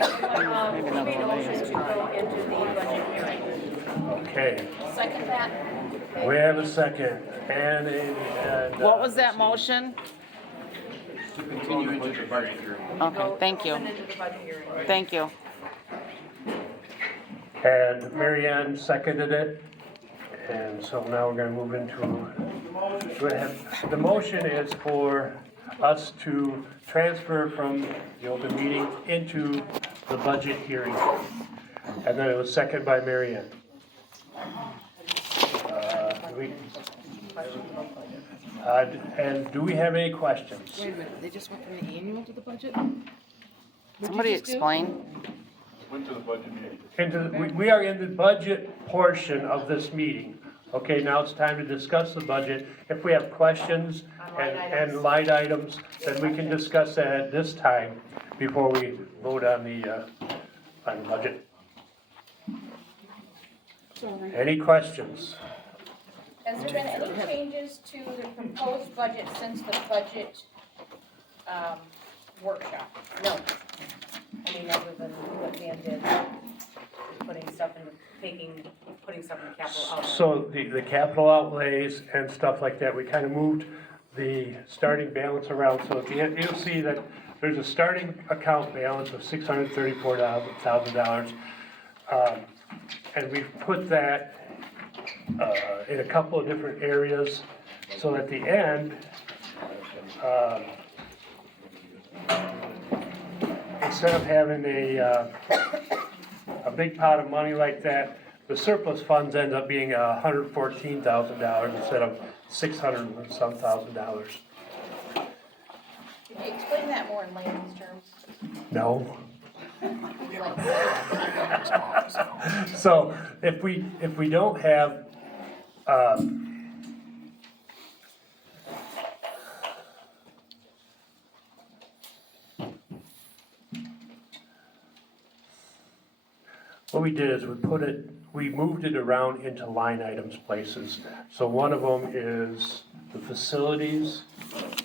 Right, we made a motion to go into the budget hearing. Okay, Second that? we have a second, and What was that let's see. motion? To continue into the budget hearing. Okay, thank you, Going into the budget hearing. thank you. And Mary Ann seconded it, and so now we're gonna move into, the motion is for us to transfer from the open meeting into the budget hearing. And then it was seconded by Mary Ann. And do we have any questions? Wait a minute, they just went from the annual to the budget? Somebody explain. Went to the budget meeting. We are in the budget portion of this meeting. Okay, now it's time to discuss the budget. If we have questions and line items, then we can discuss that at this time before we vote on the budget. Any questions? Has there been any changes to the proposed budget since the budget workshop? No. I mean, other than what Dan did, putting stuff in the capital outlay. So the capital outlays and stuff like that, we kind of moved the starting balance around. So at the end, you'll see that there's a starting account balance of $634,000. And we've put that in a couple of different areas, so at the end, instead of having a big pot of money like that, the surplus funds end up being $114,000 instead of $600 and some thousand. Could you explain that more in layman's terms? No. Like, So if we don't have, what we did is we moved it around into line items places. So one of them is the facilities.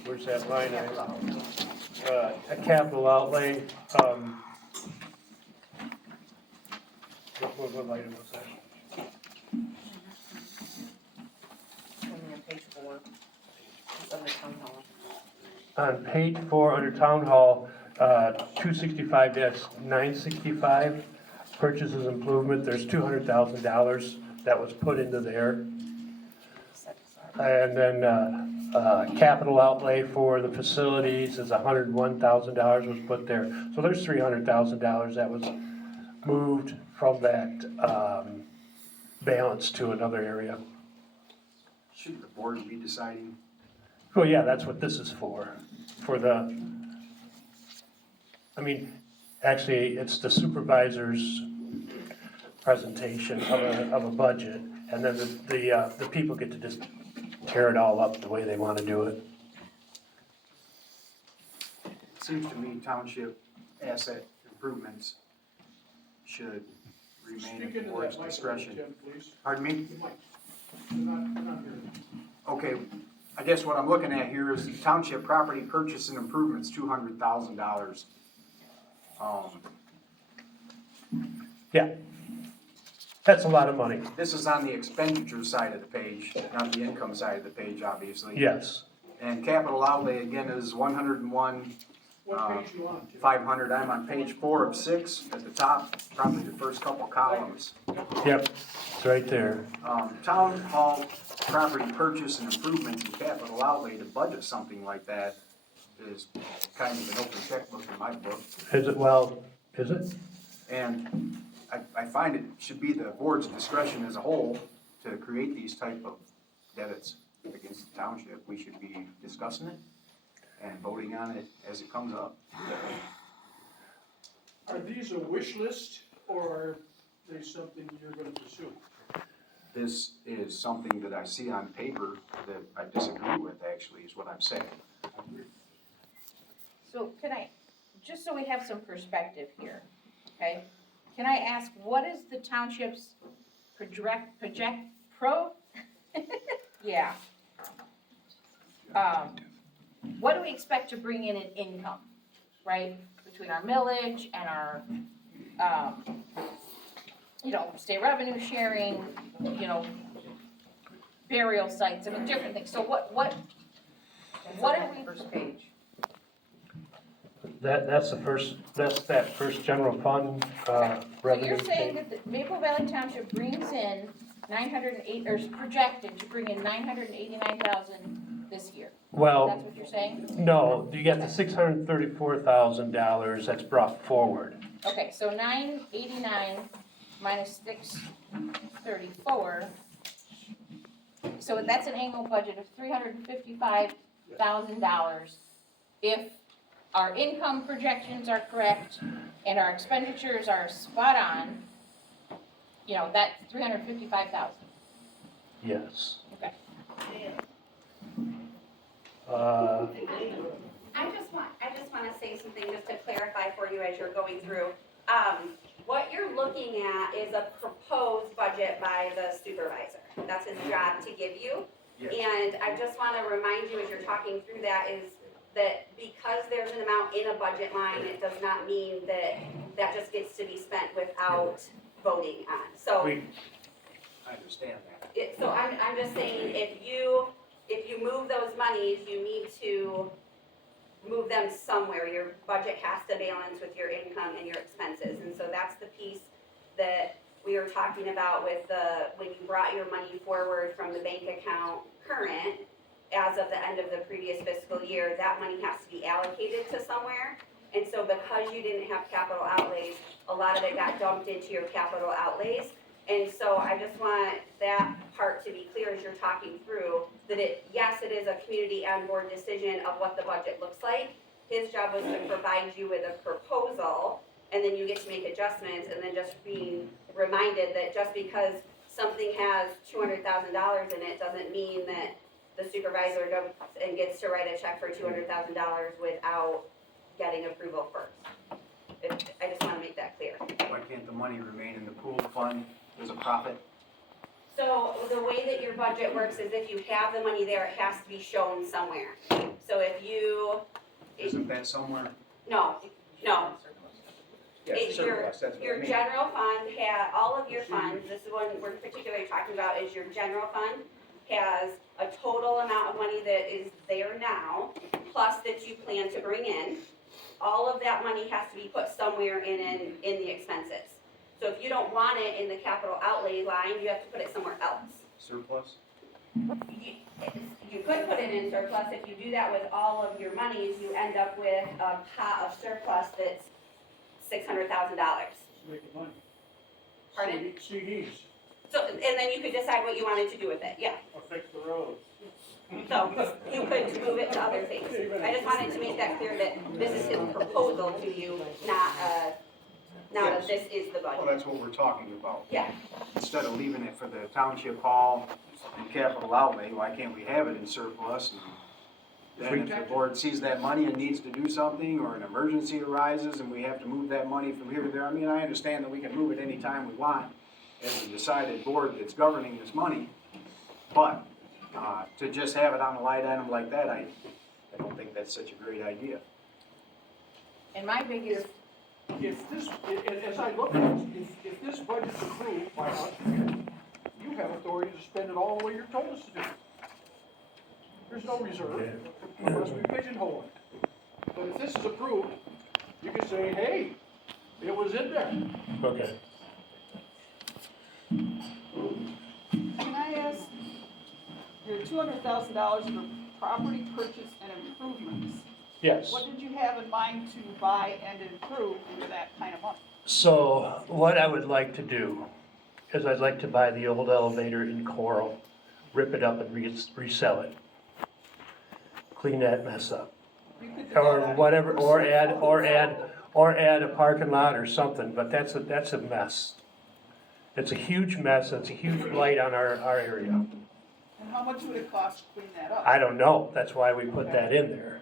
Where's that line item? A capital outlay. What item was that? on page 4, it's under town hall. On page 4, under Town Hall, 265-965, purchases improvement, there's $200,000 that was put into there. And then, capital outlay for the facilities is $101,000 was put there. So there's $300,000 that was moved from that, balance to another area. Shouldn't the board be deciding? Well, yeah, that's what this is for actually, it's the supervisor's presentation of a budget, and then the people get to just tear it all up the way they wanna do it. It seems to me township asset improvements should remain at the board's discretion. Pardon me? Okay, I guess what I'm looking at here is township property purchase and improvements, $200,000. Yeah. That's a lot of money, This is on the expenditure side of the page, not the income side of the page, obviously. yes. And capital outlay again is 101, What page you on, Jim? 500. I'm on page 4 of 6 at the top, probably the first couple columns. Yep, it's right there. Town hall property purchase and improvements and capital outlay to budget something like that is kind of an open checkbook in my book. Is it, well, is it? And I find it should be the board's discretion as a whole to create these type of debits against the township. We should be discussing it and voting on it as it comes up. Are these a wish list, or are they something you're gonna pursue? This is something that I see on paper that I disagree with, actually, is what I'm saying. So can I, just so we have some perspective here, okay? Can I ask, what is the township's yeah. What do we expect to bring in income, right? between our millage and our, state revenue sharing, burial sites, I mean, different things. So what are we? First page. That's that first general fund, So revenue. you're saying page. that the Maple Valley Township brings in 908, or is projected to bring in 989,000 this year? Well, That's what you're saying? no, you got the $634,000 that's brought forward. Okay, so 989 minus 634. So that's an annual budget of $355,000 if our income projections are correct and our expenditures are spot on. That's 355,000. Yes. Okay. I just want to say something just to clarify for you as you're going through. What you're looking at is a proposed budget by the supervisor. That's his job to give you. Yes. And I just want to remind you as you're talking through that is that because there's an amount in a budget line, it does not mean that that just gets to be spent without voting on. So. I understand that. So I'm just saying, if you move those monies, you need to move them somewhere. Your budget has to balance with your income and your expenses. And so that's the piece that we were talking about with when you brought your money forward from the bank account current, as of the end of the previous fiscal year, that money has to be allocated to somewhere. And so because you didn't have capital outlays, a lot of it got dumped into your capital outlays. And so I just want that part to be clear as you're talking through, that yes, it is a community and board decision of what the budget looks like. His job was to provide you with a proposal, and then you get to make adjustments, and then just being reminded that just because something has $200,000 in it doesn't mean that the supervisor goes and gets to write a check for $200,000 without getting approval first. I just want to make that clear. Why can't the money remain in the pool fund as a profit? So the way that your budget works is if you have the money there, it has to be shown somewhere. So if you, Isn't that somewhere? no, Yeah, It's surplus, that's what I your mean. general fund all of your funds, this is one we're particularly talking about, is your general fund has a total amount of money that is there now, plus that you plan to bring in. All of that money has to be put somewhere in the expenses. So if you don't want it in the capital outlay line, you have to put it somewhere else. Surplus? You could put it in surplus. If you do that with all of your monies, you end up with a pot of surplus that's $600,000. Making money. Pardon? CDs, So, and then you could decide what you wanted to do with it, yeah. or fix the roads. So you could move it to other things. I just wanted to make that clear that this is his proposal to you, not that this is the Well, budget. that's what we're talking about. Yeah, Instead of leaving it for the township hall and capital outlay, why can't we have it in surplus? And then if the board sees that money and needs to do something, or an emergency arises and we have to move that money from here to there, I mean, I understand that we can move it anytime we want as a decided board that's governing this money, but to just have it on a light item like that, I don't think that's such a great idea. And my biggest, If this, as I look at it, if this budget's approved by us, you have authority to spend it all the way you told us to do. There's no reserve, unless we pigeonhole it. But if this is approved, you can say, hey, it was in there. Okay. Can I ask, your $200,000 for property purchase and improvements, Yes. what did you have in mind to buy and improve for that kind of money? So what I would like to do is I'd like to buy the old elevator in Coral, rip it up and resell it. Clean that mess up. You could do Or that. whatever, or add a parking lot or something, but that's a mess. It's a huge mess, it's a huge blight on our area. And how much would it cost to clean that up? I don't know, that's why we put that in there.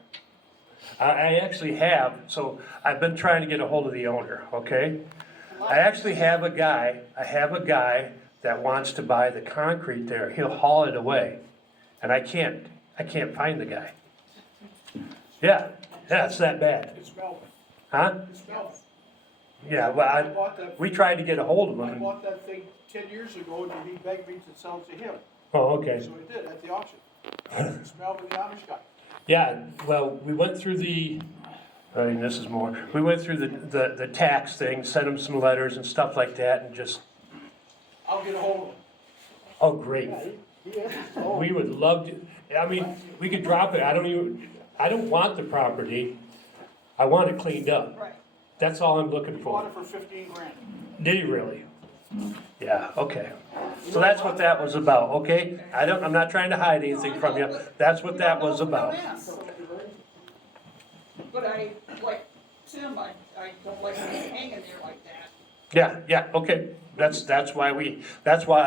I actually have, so I've been trying to get a hold of the owner, okay? I actually have a guy that wants to buy the concrete there, he'll haul it away. And I can't find the guy. Yeah, it's that bad. It's Melvin. Huh? It's Melvin. Yeah, well, I bought that, we tried to get a hold of I him. bought that thing 10 years ago and he begged me to sell it to him. Oh, okay. So I did at the auction. It's Melvin the Amish guy. Yeah, well, we went through this is more, we went through the tax thing, sent him some letters and stuff like that, and just, I'll get a hold of him. oh, great. Yeah, he has his phone. We would love to, I mean, we could drop it, I don't want the property, I want it cleaned up. Right. That's all I'm looking He bought for. it for 15 grand. Did he really? Yeah, okay. So that's what that was about, okay? I'm not trying to hide anything from you, that's what that was about. But I, like Tim, I don't like it hanging there like that. Yeah, okay, that's why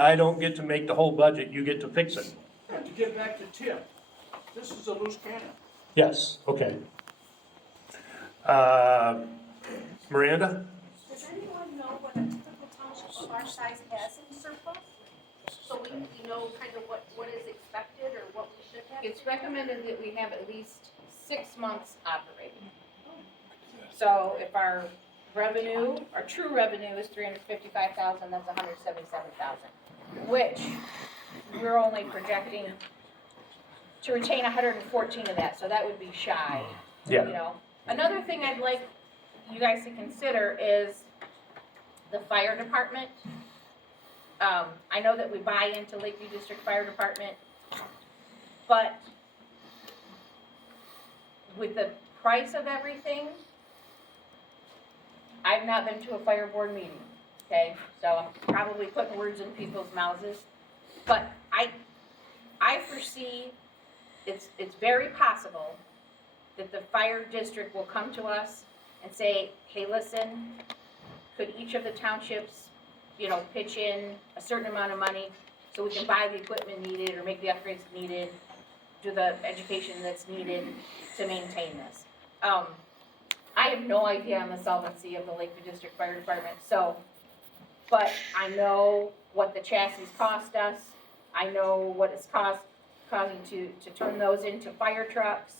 I don't get to make the whole budget, you get to fix it. And to get back to Tim, this is a loose cannon. Yes, okay. Miranda? Does anyone know what a typical township of our size has in surplus? So we know kind of what is expected or what we should have? It's recommended that we have at least 6 months operating. So if our revenue, our true revenue is 355,000, that's 177,000, which we're only projecting to retain 114 of that, so that would be shy, you Yeah, know. Another thing I'd like you guys to consider is the fire department. I know that we buy into Lakeview District Fire Department, but with the price of everything, I've not been to a fire board meeting, okay? So I'm probably putting words in people's mouths, but I foresee it's very possible that the fire district will come to us and say, hey, listen, could each of the townships, you know, pitch in a certain amount of money so we can buy the equipment needed or make the upgrades needed, do the education that's needed to maintain this. I have no idea on the solvency of the Lakeview District Fire Department, so, but I know what the chassis cost us. I know what it's causing to turn those into fire trucks.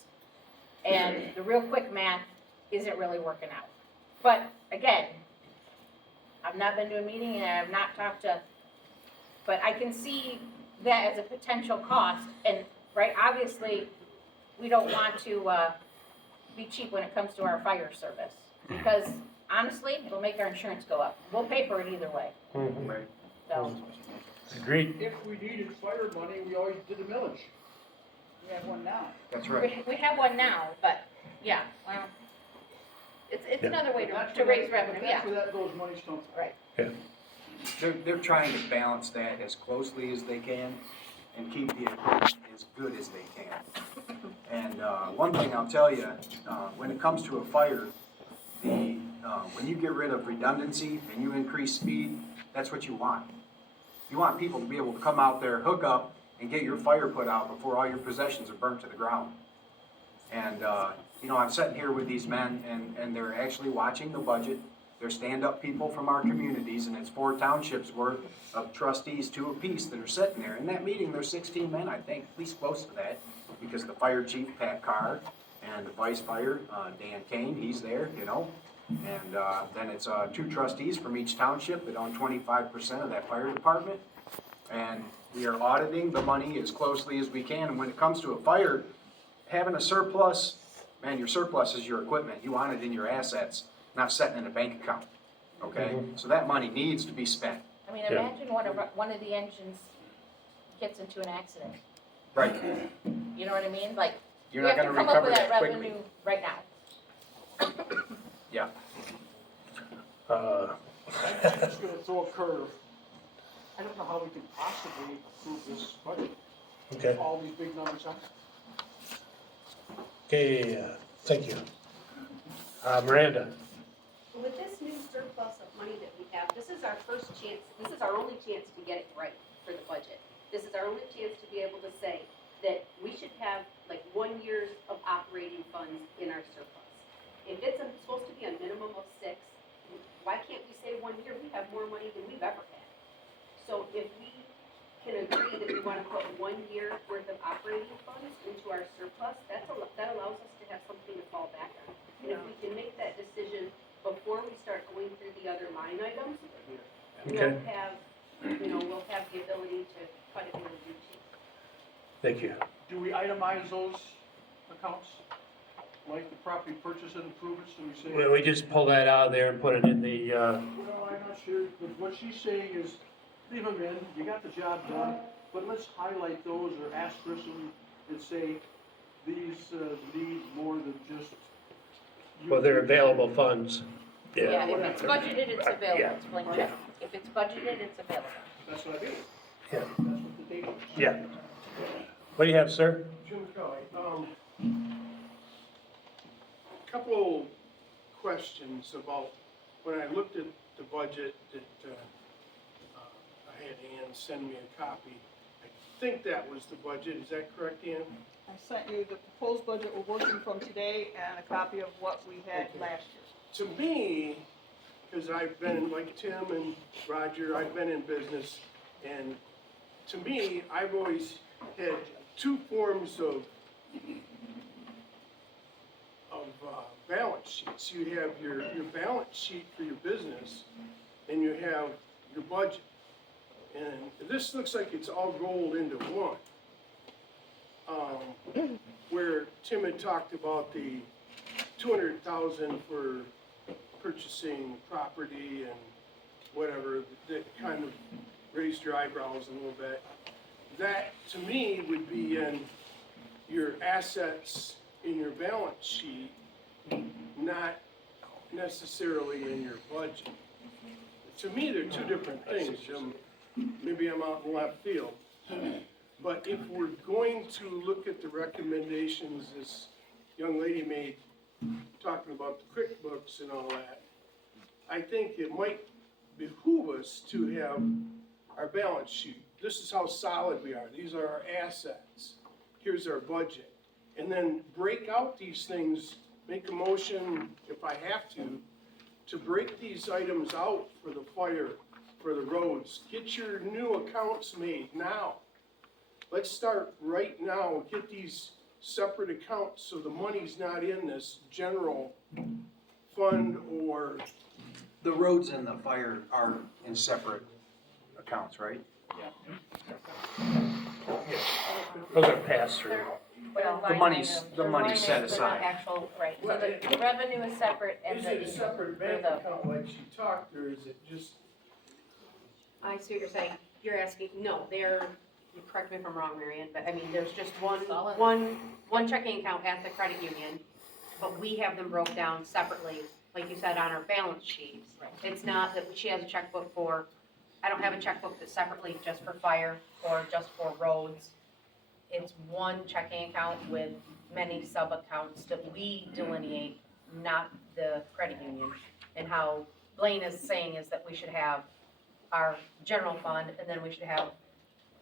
And the real quick math isn't really working out. But again, I've not been to a meeting and I've not talked to, but I can see that as a potential cost. And, right, obviously, we don't want to, be cheap when it comes to our fire service. Because honestly, it'll make our insurance go up. We'll pay for it either way, mhm, Right. so. agreed. If we needed fire money, we always did a millage. We have one now. That's right. We have one now, but, yeah, well, it's Yeah. another way That's to where raise that- revenue, yeah. That's where those monies come from. Right. They're trying to balance that as closely as they can and keep the equipment as good as they can. And one thing I'll tell you, when it comes to a fire, when you get rid of redundancy and you increase speed, that's what you want. You want people to be able to come out there, hook up, and get your fire put out before all your possessions are burnt to the ground. And, you know, I'm sitting here with these men, and they're actually watching the budget. They're stand-up people from our communities, and it's 4 townships worth of trustees, 2 apiece, that are sitting there. In that meeting, there's 16 men, I think, at least close to that, because the fire chief, Pat Carr, and the vice fire, Dan Kane, he's there, you know. And then it's 2 trustees from each township that own 25% of that fire department. And we are auditing the money as closely as we can. And when it comes to a fire, having a surplus, man, your surplus is your equipment. You want it in your assets, not sitting in a bank account, okay? So that money needs to be spent. I mean, Yeah. imagine one of the engines gets into an accident. Right. You know what I mean? Like, we You're not have to gonna come up recover with that that quickly. revenue right now. Yeah. Uh, I'm just gonna throw a curve. I don't know how we can possibly approve this budget, okay, all these big numbers on. okay, thank you. Miranda? With this new surplus of money that we have, this is our first chance, this is our only chance to get it right for the budget. This is our only chance to be able to say that we should have like 1 year of operating funds in our surplus. If it's supposed to be a minimum of 6, why can't we say 1 year, we have more money than we've ever had? So if we can agree that we wanna put 1 year worth of operating funds into our surplus, that allows us to have something to fall back on. And if we can make that decision before we start going through the other line items, Okay. we'll have the ability to cut it really cheap. Thank you. Do we itemize those accounts? Like the property purchase and improvements, do we say? Well, we just pull that out of there and put it in the, Well, I'm not sure, but what she's saying is, leave them in, you got the job done, but let's highlight those or asterisk them and say, these, need more than just. well, they're available funds. Yeah, if it's budgeted, it's Yeah. available, it's blank check. If it's budgeted, it's available. That's what I mean. Yeah. That's what the date is. Yeah. What do you have, sir? Jim Kelly, couple questions about, when I looked at the budget that, I had Ann send me a copy. I think that was the budget, is that correct, Ann? I sent you the proposed budget we're working from today and a copy of what we had Okay. last year. To me, because I've been, like Tim and Roger, I've been in business, and to me, I've always had two forms of balance sheets. You have your balance sheet for your business, and you have your budget. And this looks like it's all rolled into one. Where Tim had talked about the 200,000 for purchasing property and whatever, that kind of raised your eyebrows a little bit. That, to me, would be in your assets in your balance sheet, not necessarily in your budget. To me, they're two different things. Maybe I'm out in left field. But if we're going to look at the recommendations this young lady made, talking about the QuickBooks and all that, I think it might behoove us to have our balance sheet. This is how solid we are. These are our assets. Here's our budget. And then break out these things, make a motion, if I have to break these items out for the fire, for the roads. Get your new accounts made now. Let's start right now, get these separate accounts so the money's not in this general fund or. The roads and the fire are in separate accounts, right? Those are pass through. Well, The line money's- items, the they're money's line set items, they're not aside. Actual, right, so the revenue is separate and Is the. it a separate bank the- account like she talked, or is it just? I see what you're saying. You're asking, no, you correct me if I'm wrong, Marion, but I mean, there's just one checking account at the credit union, but we have them broke down separately, like you said, on our balance sheet. It's not that she has a checkbook for, I don't have a checkbook that's separately just for fire or just for roads. It's one checking account with many sub-accounts that we delineate, not the credit union. And how Blaine is saying is that we should have our general fund, and then we should have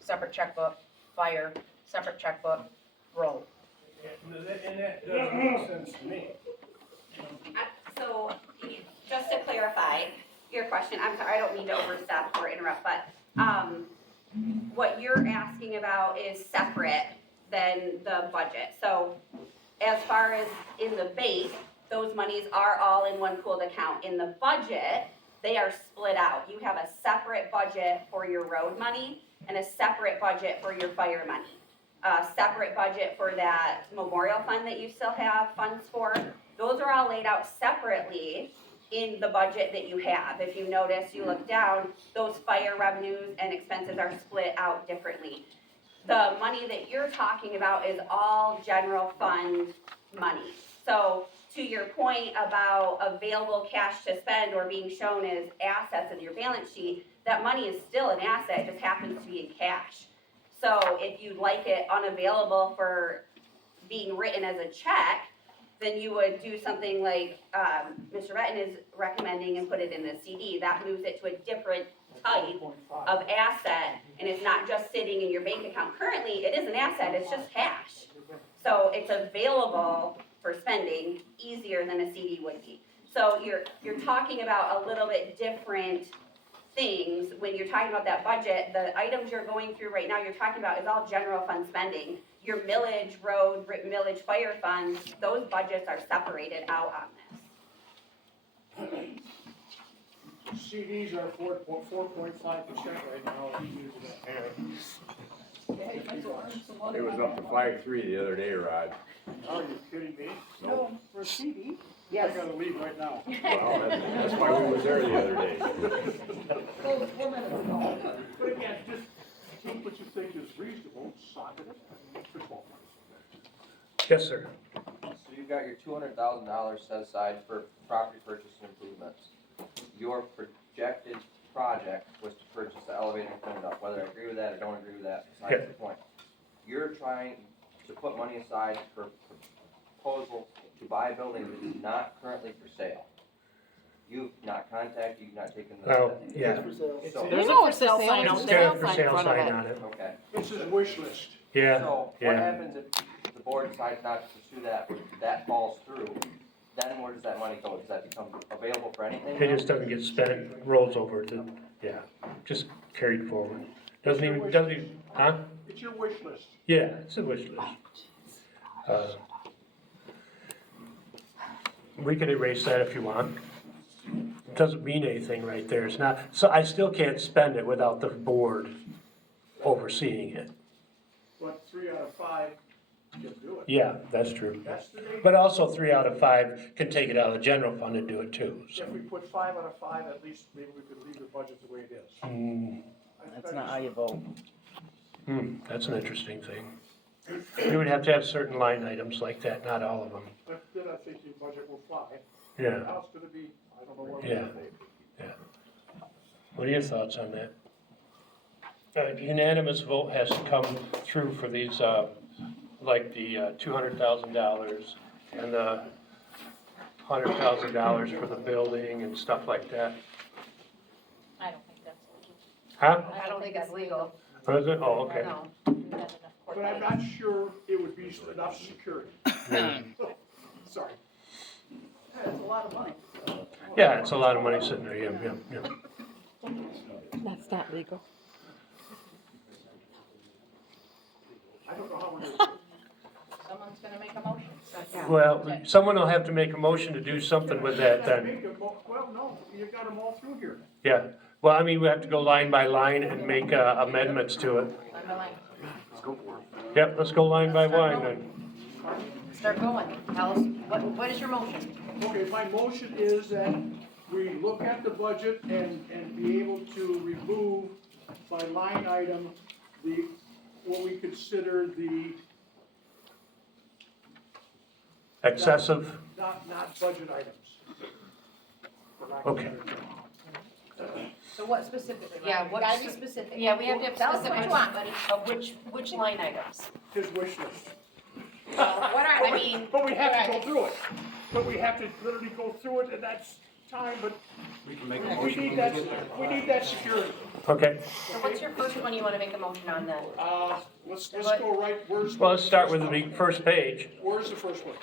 separate checkbook, fire, separate checkbook, road. And that doesn't make sense to me. So, just to clarify your question, I'm sorry, I don't mean to overstep or interrupt, but, what you're asking about is separate than the budget. So, as far as in the base, those monies are all in one pooled account. In the budget, they are split out. You have a separate budget for your road money and a separate budget for your fire money. A separate budget for that memorial fund that you still have funds for. Those are all laid out separately in the budget that you have. If you notice, you look down, those fire revenues and expenses are split out differently. The money that you're talking about is all general fund money. So to your point about available cash to spend or being shown as assets in your balance sheet, that money is still an asset, it just happens to be in cash. So if you'd like it unavailable for being written as a check, then you would do something like Mr. Retton is recommending and put it in the CD. That moves it to a different type of asset, and it's not just sitting in your bank account. Currently, it is an asset, it's just cash. So it's available for spending easier than a CD would be. So you're talking about a little bit different things when you're talking about that budget. The items you're going through right now, you're talking about is all general fund spending. your millage road, millage fire funds, those budgets are separated out on this. CDs are 4.5% right now. Hey, I still earn some money. It was up to 5.3 the other day, Rod. Are you kidding me? No, for a CD? I gotta leave right now. Well, that's why we was there the other day. Close 4 minutes ago. But again, just take what you think is reasonable, socket it, and for 12 months. Yes, sir. So you've got your $200,000 set aside for property purchase and improvements. Your projected project was to purchase the elevator and clean it up, whether I agree with that or don't agree with that, besides the point. You're trying to put money aside for proposal to buy a building that is not currently for sale. You've not contacted, you've not taken the. Well, yeah. So, There's a for sale sign It's out got there. a for sale sign on it. okay. This is wish list. Yeah, So what yeah. happens if the board decides not to pursue that, that falls through? Then where does that money go? Does that become available for anything? It just doesn't get spent, rolls over to, yeah, just carried forward. Doesn't even, huh? It's your wish list. Yeah, it's a wish list. We could erase that if you want. It doesn't mean anything right there. It's not, so I still can't spend it without the board overseeing it. But 3 out of 5 can do it. Yeah, that's true. That's the date. But also 3 out of 5 can take it out of the general fund and do it too, so. If we put 5 out of 5, at least maybe we could leave the budget the way it is. That's not how you vote. That's an interesting thing. You would have to have certain line items like that, not all of them. But then I think your budget will fly. Yeah, Now it's gonna be, I don't know what. Yeah. What are your thoughts on that? Unanimous vote has to come through for these, like the $200,000 and the $100,000 for the building and stuff like that. I don't think that's legal. Huh? I don't think that's legal. Or is it? Oh, okay. No. We've had enough court But I'm dates. not sure it would be enough security. Sorry. That's a lot of money. Yeah, it's a lot of money sitting there, yeah. That's not legal. I don't know how we're gonna. Someone's gonna make a motion. Well, someone will have to make a motion to do something with that then. Well, no, you got them all through here. Yeah, well, I mean, we have to go line by line and make amendments to it. Line by line. Let's go for it. Yep, let's go line by line then. Start going. Tell us, what is your motion? Okay, my motion is that we look at the budget and be able to remove by line item what we consider the, Excessive, not budget items. For lack of a Okay. better term. So what specifically? Yeah, Ryan? what Gotta is be it? specific. Yeah, we have to have Tell us specifics. what you want, buddy. But which line items? His wish list. What are, I mean, But we have to go through it. But we have to literally go through it, and that's time, but We can make a we motion. need that, we need that security. okay. so what's your first one you wanna make a motion on then? Let's go right, where's? Well, let's start with the first page. Where's the first one?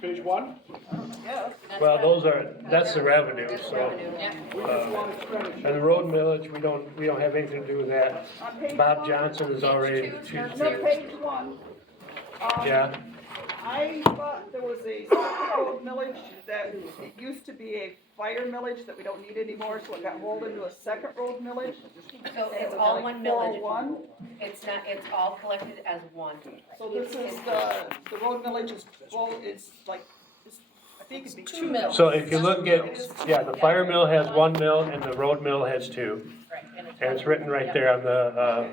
Page 1? Well, that's the revenue, That's so. revenue. We just want expenditure. And the road millage, we don't have anything to do with that. On page Bob 1, Johnson is already, No, page 1. yeah, I thought there was a separate road millage that, it used to be a fire millage that we don't need anymore, so it got rolled into a second road millage. So And it it's was all like one millage. 401. It's not, it's all collected as one. So this is the road millage is full, it's like, I think it'd be 2 mills. so if you look at, yeah, the fire mill has 1 mill and the road mill has 2. Right, And it's written right there on the,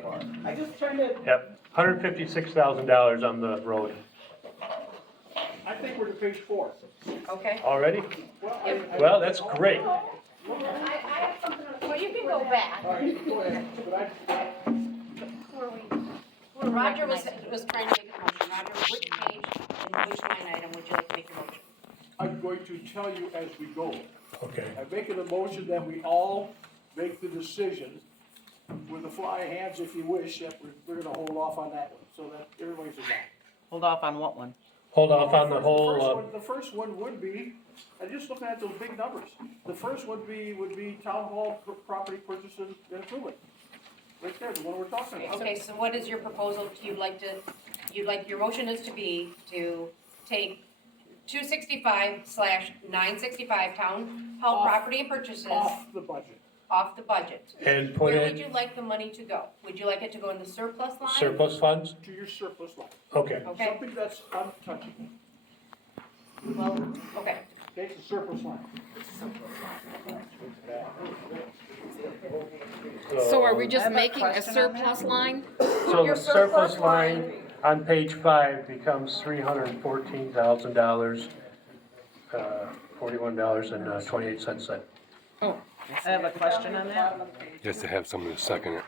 I just trying to, yep, $156,000 on the road. I think we're to page 4. Okay? Already? Well, Well, that's great. I have something, well, you can go back. All right, go ahead. But Roger was trying to make a motion. Roger, which page and which line item would you like to make your motion? I'm going to tell you as we go. Okay. I'm making a motion that we all make the decision with the fly hands, if you wish, that we're gonna hold off on that one, so that everybody's involved. Hold off on what one? Hold off on the whole, The first one would be, I'm just looking at those big numbers. The first would be town hall property purchase and improvement. right there, the one we're talking about. Okay, so what is your proposal? Your motion is to be to take 265/965 town hall Off- property and purchases Off the budget. off the budget. And put Where would in you like the money to go? Would you like it to go in the surplus line? surplus funds? To your surplus line. Okay. Okay, Something that's untouchable. well, okay. Okay, it's a surplus line. So are we just I have a making a question on surplus line? So Your the surplus surplus line on page 5 becomes $314,000, $41.28 then. I have a question on that. Just to have someone to second it.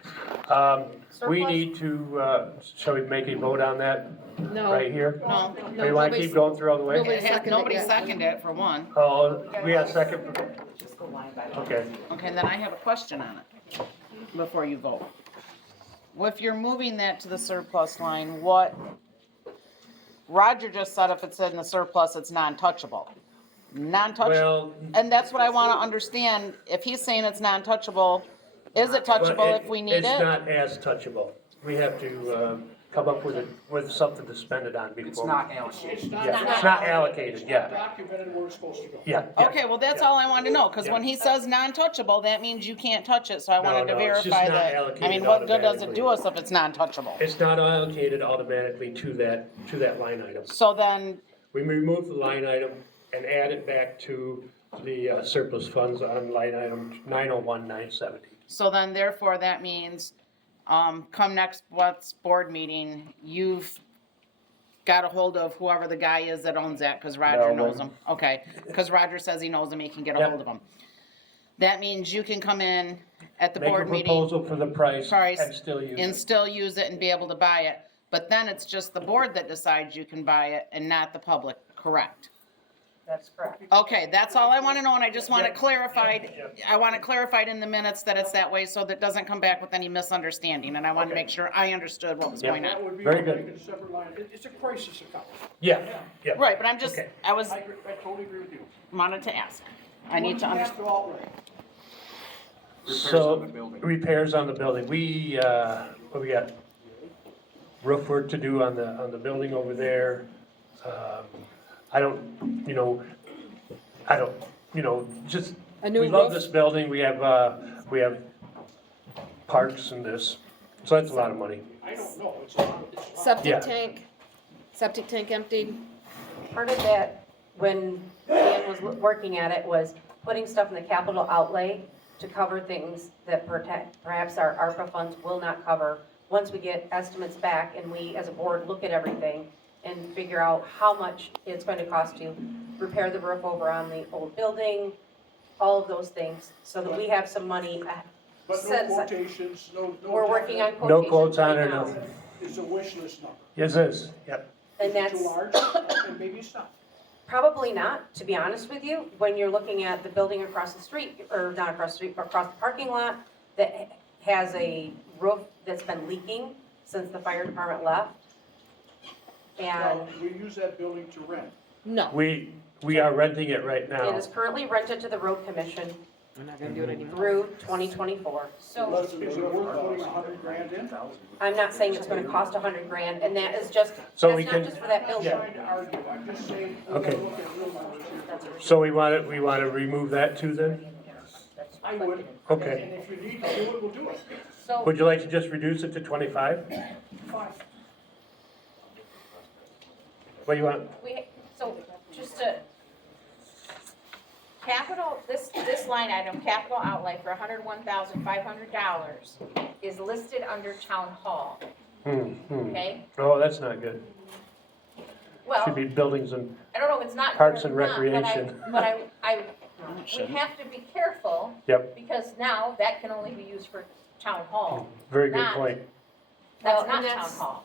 We Surplus? need to, shall we make a vote on that No. right here? No, Or you wanna keep going through all the way? Nobody seconded it nobody yet. seconded it for one. Oh, we got a second? Just go line by line. Okay. Okay, then I have a question on it before you vote. Well, if you're moving that to the surplus line, Roger just said if it's in the surplus, it's non-touchable. Non-touchable, Well, and that's what I wanna understand. If he's saying it's non-touchable, is it touchable but if we need It's it? not as touchable. We have to, come up with something to spend it on before. It's not allocated. It's not. Yeah, it's not allocated, yeah, Documented where it's supposed to go. yeah. yeah. Okay, well, that's Yeah. all I wanted to know, cause when Yeah. he says non-touchable, that means you can't touch it, so I wanted to No, it's just verify not that. I allocated mean, what good does it automatically. do us if it's non-touchable? It's not allocated automatically to that line item. So then, We remove the line item and add it back to the surplus funds on line item 901-970. so then therefore that means, come next what's board meeting, you've got a hold of whoever the guy is that owns that, cause Roger Melvin. knows him. Okay, cause Roger says he knows him, he can get a Yep. hold of him. That means you can come in at the Make a board meeting proposal for the price Price, and still use and it. still use it and be able to buy it. But then it's just the board that decides you can buy it and not the public, correct? That's correct. Okay, that's all I wanna know, and I just want it Yep. clarified. Yep. I want it clarified in the minutes that it's that way, so that doesn't come back with any misunderstanding, and I wanted to Okay. make sure I understood what was Yep. going on. That would be Very like good. making a separate line. It's a crisis account. Yeah, yeah. Right, but I'm just, Okay. I was, I totally agree with you. wanted to ask. I need to understand. Half the outlay. Repairs So, on the building. repairs on the building, what we got? Roof work to do on the building over there. I don't, just, A new we love roof? this building, we have parks and this, so that's a lot of money. I don't know, it's a lot, Yeah. Septic tank emptied. Part of that, when Dan was working at it, was putting stuff in the capital outlay to cover things that perhaps our ARPA funds will not cover. Once we get estimates back and we, as a board, look at everything and figure out how much it's going to cost to repair the roof over on the old building, all of those things, so that we have some money. but set no aside. quotations, no. We're working on quotations No quotes on right it, now. nothing. It's a wish list number. Yes, it is, yep. And Is it that's too large? And maybe it's not. probably not, to be honest with you, when you're looking at the building across the street, or not across the street, but across the parking lot, that has a roof that's been leaking since the fire department left. And Well, we use that building to rent. No, We are renting it right it now. is currently rented to the road commission we're not gonna do it anymore. through 2024. Is it worth putting $100,000 in? I'm not saying it's gonna cost $100,000, and that is just, So that's we not can- just for that I'm building. trying to argue, I'm just saying, we Okay. gotta look at real numbers here. So we want to remove that too then? I would. Okay. And if you need to do it, we'll do it. So, Would you like to just reduce it to 25? Fine. What do you want? So, just to, capital, this line item, capital outlay for $101,500 is listed under town hall, okay? Oh, that's not good. Well, Should be buildings and, I don't know if it's not. Parks good and or not, Recreation. But we have to be careful, yep, because now that can only be used for town hall. very good Not- point. That's Well, not and town that's- hall.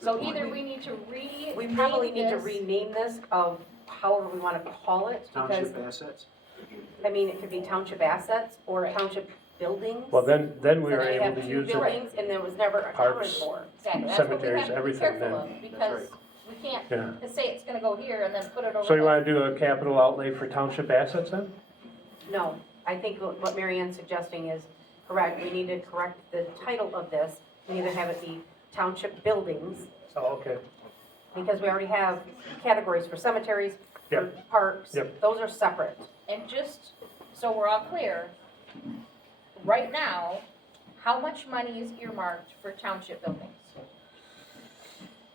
So either we need to rename we probably need to this- rename this of however we wanna call it, because, Township assets? I mean, it could be township assets or township buildings. Well, then we So were they able have to two use it. buildings, and there was never accounted Parks. for. Exactly, that's what we cemeteries, have to be everything careful then. of, because we can't Yeah. just say it's gonna go here and then put it over So you there. want to do a capital outlay for township assets then? No, I think what Mary Ann's suggesting is correct, we need to correct the title of this. We need to have it be township buildings, Oh, okay. because we already have categories for cemeteries, for Yep. parks. Yep. Those are separate. And just so we're all clear, right now, how much money is earmarked for township buildings?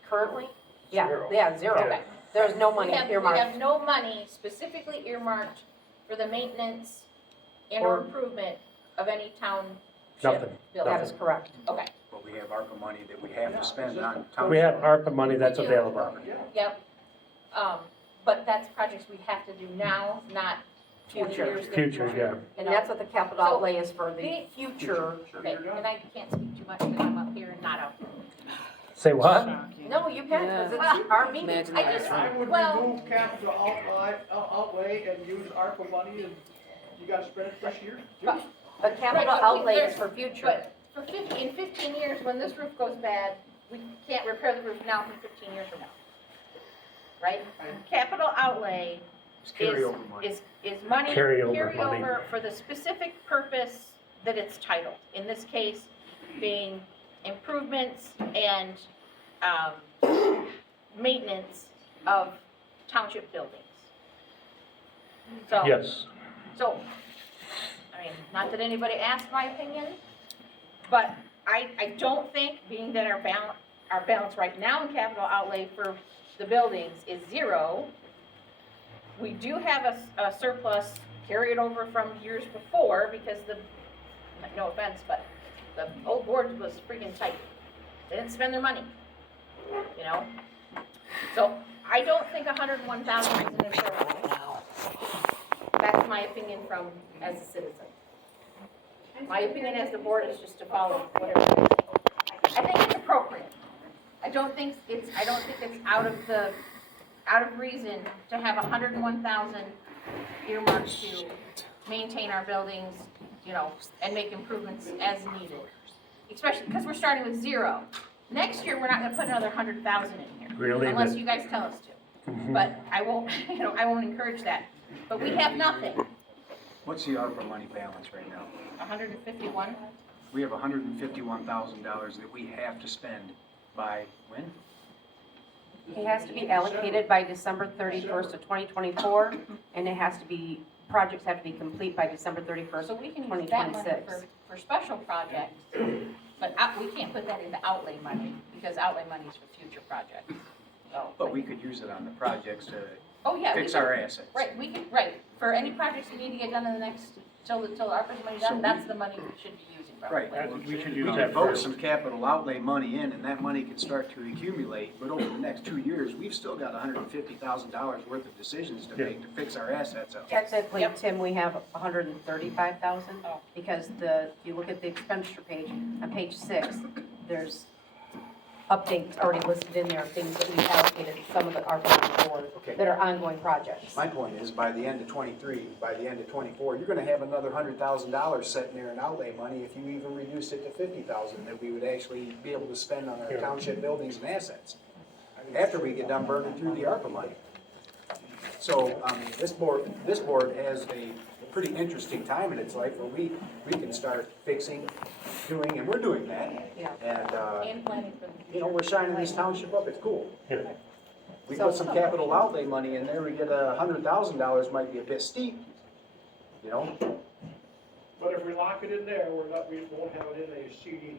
Currently? Yeah, Zero. yeah, zero. Okay. There's no money We earmarked. have no money specifically earmarked for the maintenance and or Or- improvement of any township Nothing. building. That is correct. Okay, But we have ARPA money that we have to spend on township. We have ARPA money that's We do. available. yep. But that's projects we have to do now, not 20 Future. years. in the Future, yeah. And that's what the capital So, outlay is for the the- future. Okay, and I can't speak too much because I'm up here and not out there. Say what? No, you can, because Yeah. it's our meeting. Imagine I just, I would well, remove capital outlay and use ARPA money, and you gotta spend it this year. But- But Right, capital but outlay there's- is for future. but for 15 years, when this roof goes bad, we can't repair the roof now from 15 years from now. Right? Capital outlay It's carryover money. is money, Carryover money. carryover for the specific purpose that it's titled. In this case, being improvements and, maintenance of township buildings. So. Yes. So, I mean, not that anybody asked my opinion, but I don't think, being that our balance right now in capital outlay for the buildings is zero, we do have a surplus carried over from years before, because no offense, but the old board was freaking tight. They didn't spend their money, you know? So, I don't think 101,000 is an improvement. That's my opinion as a citizen. My opinion as the board is just to follow whatever. I think it's appropriate. I don't think it's out of reason to have 101,000 earmarked to maintain our buildings, you know, and make improvements as needed. Especially because we're starting with zero. Next year, we're not gonna put another 100,000 in here. Really? Unless you guys tell us to. But I won't, I won't encourage that. But we have nothing. What's the ARPA money balance right now? 151? We have $151,000 that we have to spend by when? It has to be allocated by December 31st of 2024, and it has to be, projects have to be complete by December 31st, So we can use that money 2026. for special projects, but we can't put that into outlay money, because outlay money is for future projects. So, But we could use it on the projects to oh, yeah. we fix could- our assets. Right, we could, right, for any projects we need to get done in the next, till ARPA's money So done, we- that's the money we should be using Right, probably. We should we use can that vote first. some capital outlay money in, and that money can start to accumulate, but over the next 2 years, we've still got $150,000 worth of decisions to Yeah. make to fix our assets up. Technically, Yep. Tim, we have 135,000, Oh. because if you look at the expenditure page, on page 6, there's updates already listed in there, of things that we've allocated to some of the ARPA board Okay. that are ongoing projects. My point is, by the end of '23, by the end of '24, you're gonna have another $100,000 sitting there in outlay money if you even reduce it to 50,000 that we would actually be able to spend on our Yeah. township buildings and assets, after we get done burning through the ARPA money. So, this board has a pretty interesting time in its life where we can start fixing, doing, and we're doing that. Yeah. And planning for the future. You know, we're shining this township up, it's cool. Yeah. We put some capital outlay money in there, we get $100,000, might be a bit steep, you know? But if we lock it in there, we won't have it in a CD.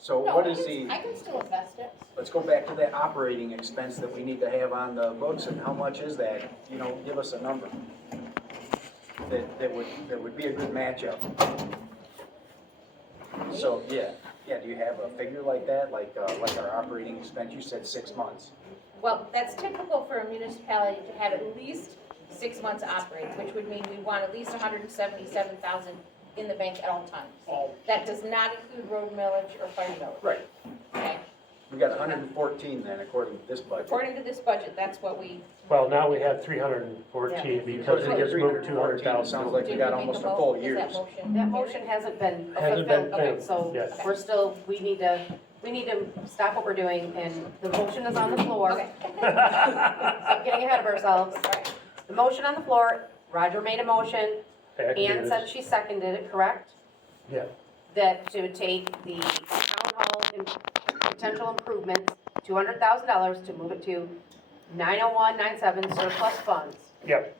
So No, what I is can- the, I can still invest it. let's go back to that operating expense that we need to have on the books, and how much is that? You know, give us a number. That would be a good matchup. So, yeah, do you have a figure like that, like our operating expense, you said 6 months? Well, that's typical for a municipality to have at least 6 months operating, which would mean we want at least 177,000 in the bank at all times. Oh, That does not include road millage or fire millage. Right. Okay? We got 114 then, according to this budget. According to this budget, that's what we, Well, now we have 314 because it just moved 200,000. Sounds like did we we got make almost a a full motion? Is year's. that motion? That motion hasn't been Hasn't been fulfilled, filled, so yes. we're still, we need to stop what we're doing, and the motion is on the floor. Okay. Stop getting ahead of ourselves. Right. The motion on the floor, Roger made a motion, Back to Ann this. said she seconded it, correct? Yeah. that to take the town hall potential improvements, $200,000 to move it to 90197 surplus funds. Yep.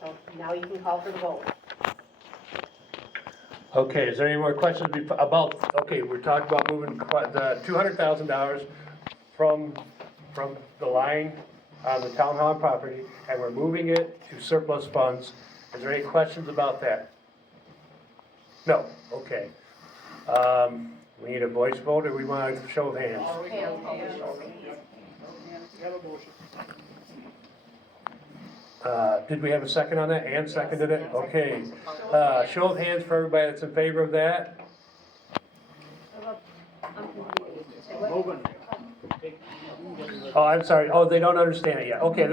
So now you can call for the vote. Okay, is there any more questions about, okay, we're talking about moving the $200,000 from the line on the town hall property, and we're moving it to surplus funds. Is there any questions about that? No, okay. We need a voice vote, or we want a show of hands? We have a motion. Did we have a second on that? Ann seconded it? Okay. Show of hands for everybody that's in favor of that. Moving. Oh, I'm sorry. Oh, they don't understand it yet. Okay,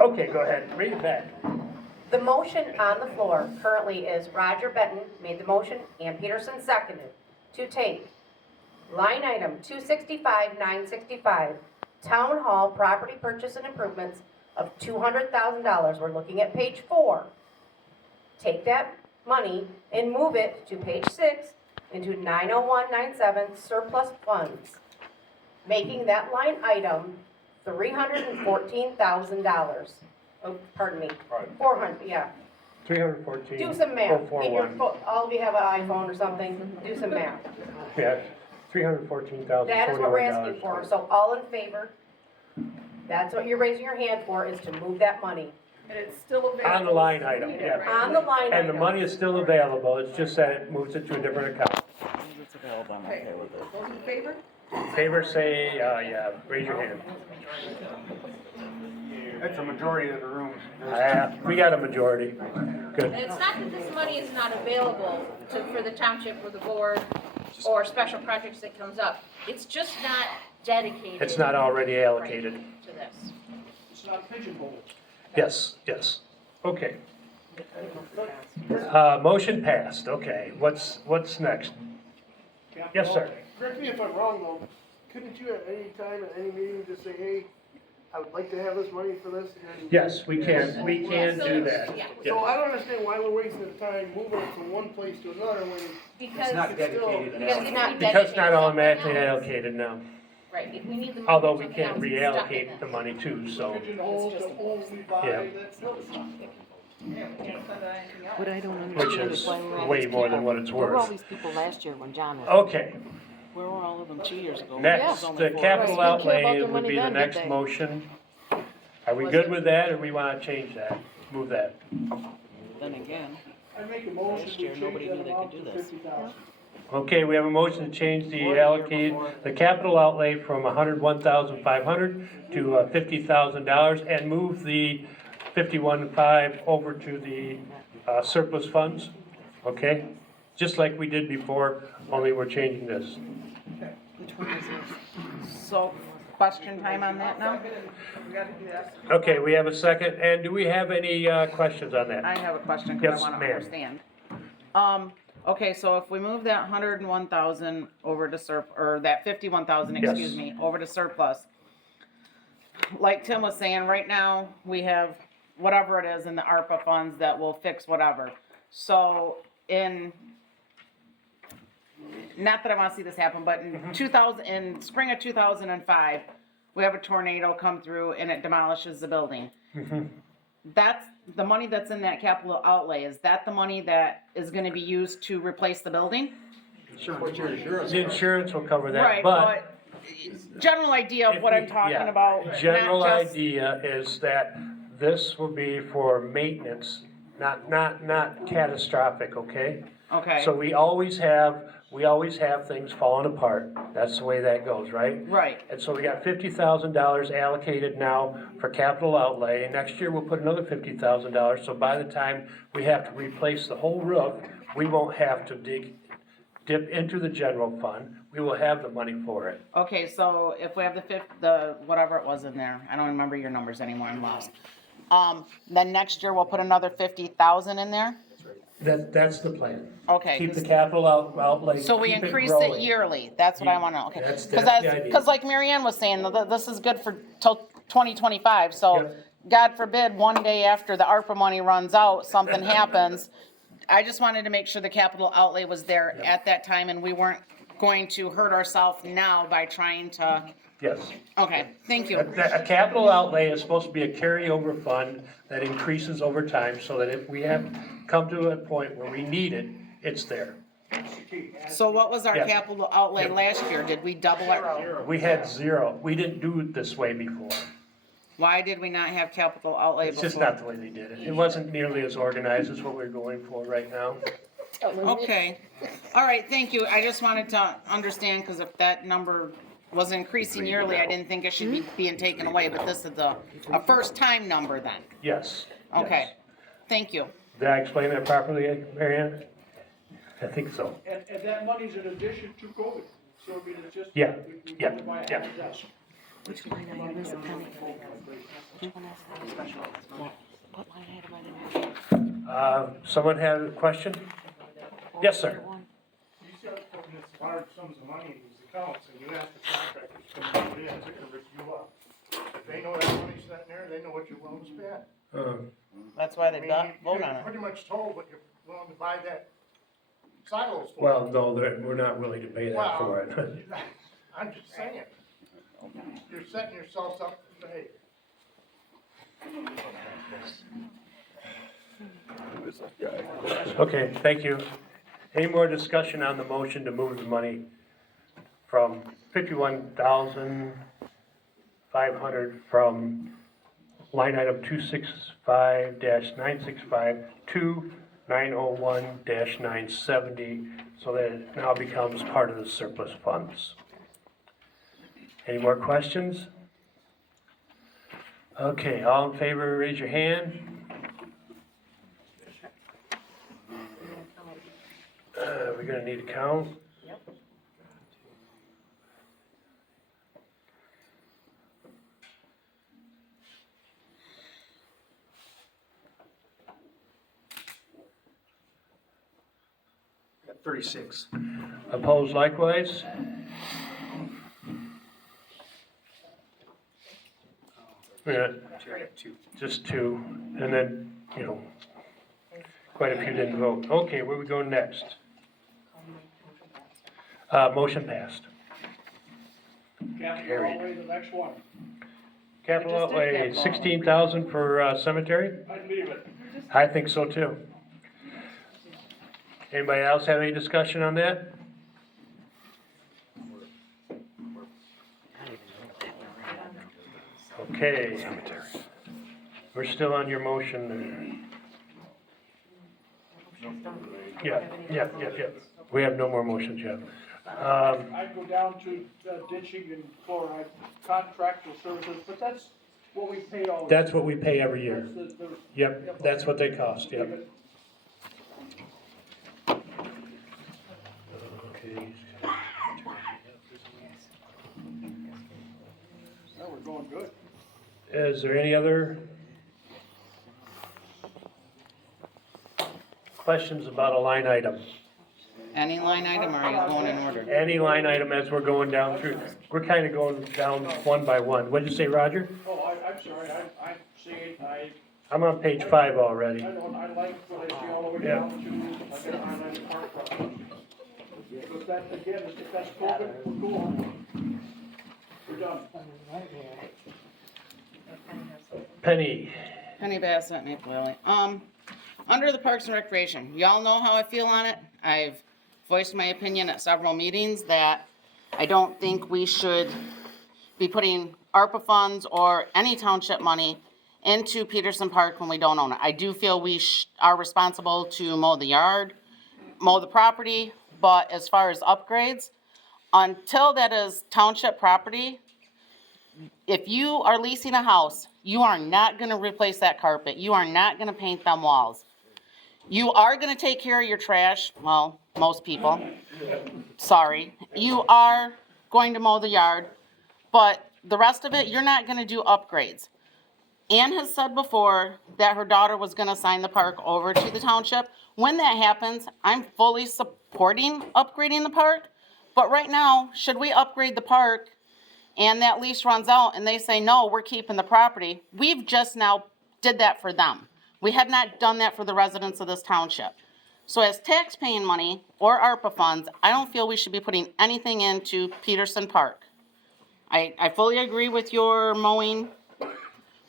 okay, go ahead. Read it back. The motion on the floor currently is Roger Benton made the motion, Ann Peterson seconded, to take line item 265-965, Town Hall Property Purchase and Improvements of $200,000. We're looking at page 4. Take that money and move it to page 6 into 90197 surplus funds, making that line item $314,000. Oh, pardon me, 400, yeah. 314. Do some math. Get your 441. all of you have an iPhone or something, do some math. Yeah, $314,041. That is what we're asking for, so all in favor? That's what you're raising your hand for, is to move that money. And it's still available. On the line item, yeah. On the line item. And the money is still available, it's just that it moves it to a different account. Okay, those in favor? Favor say, yeah, raise your hand. That's a majority of the room. We got a majority. Good. And it's not that this money is not available for the township or the board or special projects that comes up. It's just not dedicated. It's not already allocated. To this. It's not pigeonholed. Yes, yes. Okay. Motion passed, okay. What's next? Yes, sir. Correct me if I'm wrong though, couldn't you at any time, at any meeting, just say, hey, I would like to have this money for this? And Yes, we can do that. Yeah. So I don't understand why we're wasting the time moving it from one place to another when Because, It's not dedicated. because it's not Because dedicated. it's not automatically allocated now. Right, if we need the money. Although we to can't account, it's stuck in reallocate it. the money too, so. pigeonhole to only buy, Yeah. that's, Yeah, we can't spend on anything else. What I don't Which understand is is why we're all way these more than people. what it's Where were all worth. these people last year when John was? Okay, Where were all of them 2 years ago? next, the capital Right, we didn't care about outlay their would money be the then, did next they? motion. Are we good with that, or we wanna change that? Move that? Then again, I make a motion Last to year, change nobody that knew they amount could to do this. 50,000. Okay, we have a motion to change the the capital outlay from $101,500 to $50,000 and move the 51.5 over to the surplus funds, okay? Just like we did before, only we're changing this. which one is this? So, question time on that now? We gotta do that. Okay, we have a second, and do we have any questions on I that? have a question, cause Yes, I wanna ma'am. understand. Okay, so if we move that 101,000 over to or that 51,000, Yes. excuse me, over to surplus. Like Tim was saying, right now, we have whatever it is in the ARPA funds that will fix whatever. So not that I wanna see this happen, but in spring of 2005, we have a tornado come through and it demolishes the building. That's, the money that's in that capital outlay, is that the money that is gonna be used to replace the building? The insurance will cover that, Right, but. but general idea of what I'm talking Yeah. about, not General just- idea is that this will be for maintenance, not catastrophic, okay? Okay, So we always have things falling apart, that's the way that goes, right? right, And so we got $50,000 allocated now for capital outlay, and next year we'll put another $50,000, so by the time we have to replace the whole roof, we won't have to dip into the general fund, we will have the money for it. okay, so if we have the whatever it was in there, I don't remember your numbers anymore, I'm lost. Then next year we'll put another 50,000 in there? That's the plan. Okay. Keep the capital outlay, So we keep it increase it growing. yearly, that's what I wanna know, okay. That's Cause the idea. cause like Mary Ann was saying, this is good for till 2025, so Yep. God forbid, one day after the ARPA money runs out, something happens. I just wanted to make sure the capital outlay was there at that time and we weren't going to hurt ourselves now by trying to, Yes. okay, thank you. A capital outlay is supposed to be a carryover fund that increases over time so that if we have come to a point where we need it, it's there. So what was our Yes. capital outlay last year? Did we double it? We had zero. We didn't do it this way before. Why did we not have capital outlay It's before? just not the way they did it. It wasn't nearly as organized as what we're going for right now. Okay, all right, thank you. I just wanted to understand, because if that number was increasing yearly, I didn't think it should be being taken away, but this is a first-time number then. Yes. Okay, thank you. Did I explain that properly, Marianne? I think so. And that money's in addition to COVID, so I mean, it's just. Yeah, we yeah, have to buy a yeah. half a desk. Which line item is it, Penny? Do you want to ask special? What line item are they on? Someone had a question? Yes, sir. You said putting this large sums of money in these accounts, and you ask the contractors to come in, to rip you up. If they know that money's sitting there, they know what you're willing to spend. That's why I they mean, vote on you're it. pretty much told what you're willing to buy that silos for. Well, no, we're not willing to pay that for it. I'm just saying. You're setting yourselves up to fail. Okay, thank you. Any more discussion on the motion to move the money from 51,500 from line item 265-965 to 901-970, so that it now becomes part of the surplus funds? Any more questions? Okay, all in favor, raise your hand. We're gonna need a count. Got 36. Opposed likewise? Yeah, Actually, I got 2. just two, and then, quite a few didn't vote. Okay, where we going next? Motion passed. Capital outlay, the next one. Capital We just did outlay, capital. 16,000 for cemetery? I'd leave it. I think so too. Anybody else have any discussion on that? Okay. We're still on your motion. Yeah. We have no more motions yet. I'd go down to ditching and chloride, contractual services, but that's what we pay all. That's what we pay every year. That's the- Yep, that's what they cost, yep. Okay. Well, we're going good. Is there any other questions about a line item? Any line item, or are you going in order? Any line item as we're going down through? We're kind of going down one by one. What'd you say, Roger? Oh, I'm sorry, I'm seeing, I'm on page 5 already. I like what I see all the way Yeah. down to, I got highlighted park project. Because that, again, if that's COVID, we're going. We're done. Penny, Penny Bassett, Maple Valley. Under the Parks and Recreation, y'all know how I feel on it. I've voiced my opinion at several meetings that I don't think we should be putting ARPA funds or any township money into Peterson Park when we don't own it. I do feel we are responsible to mow the yard, mow the property, but as far as upgrades, until that is township property, if you are leasing a house, you are not gonna replace that carpet. You are not gonna paint them walls. You are gonna take care of your trash, well, most people. Sorry. You are going to mow the yard, but the rest of it, you're not gonna do upgrades. Ann has said before that her daughter was gonna sign the park over to the township. When that happens, I'm fully supporting upgrading the park. But right now, should we upgrade the park and that lease runs out and they say, no, we're keeping the property, we've just now did that for them. We have not done that for the residents of this township. So as tax-paying money or ARPA funds, I don't feel we should be putting anything into Peterson Park. I fully agree with your mowing,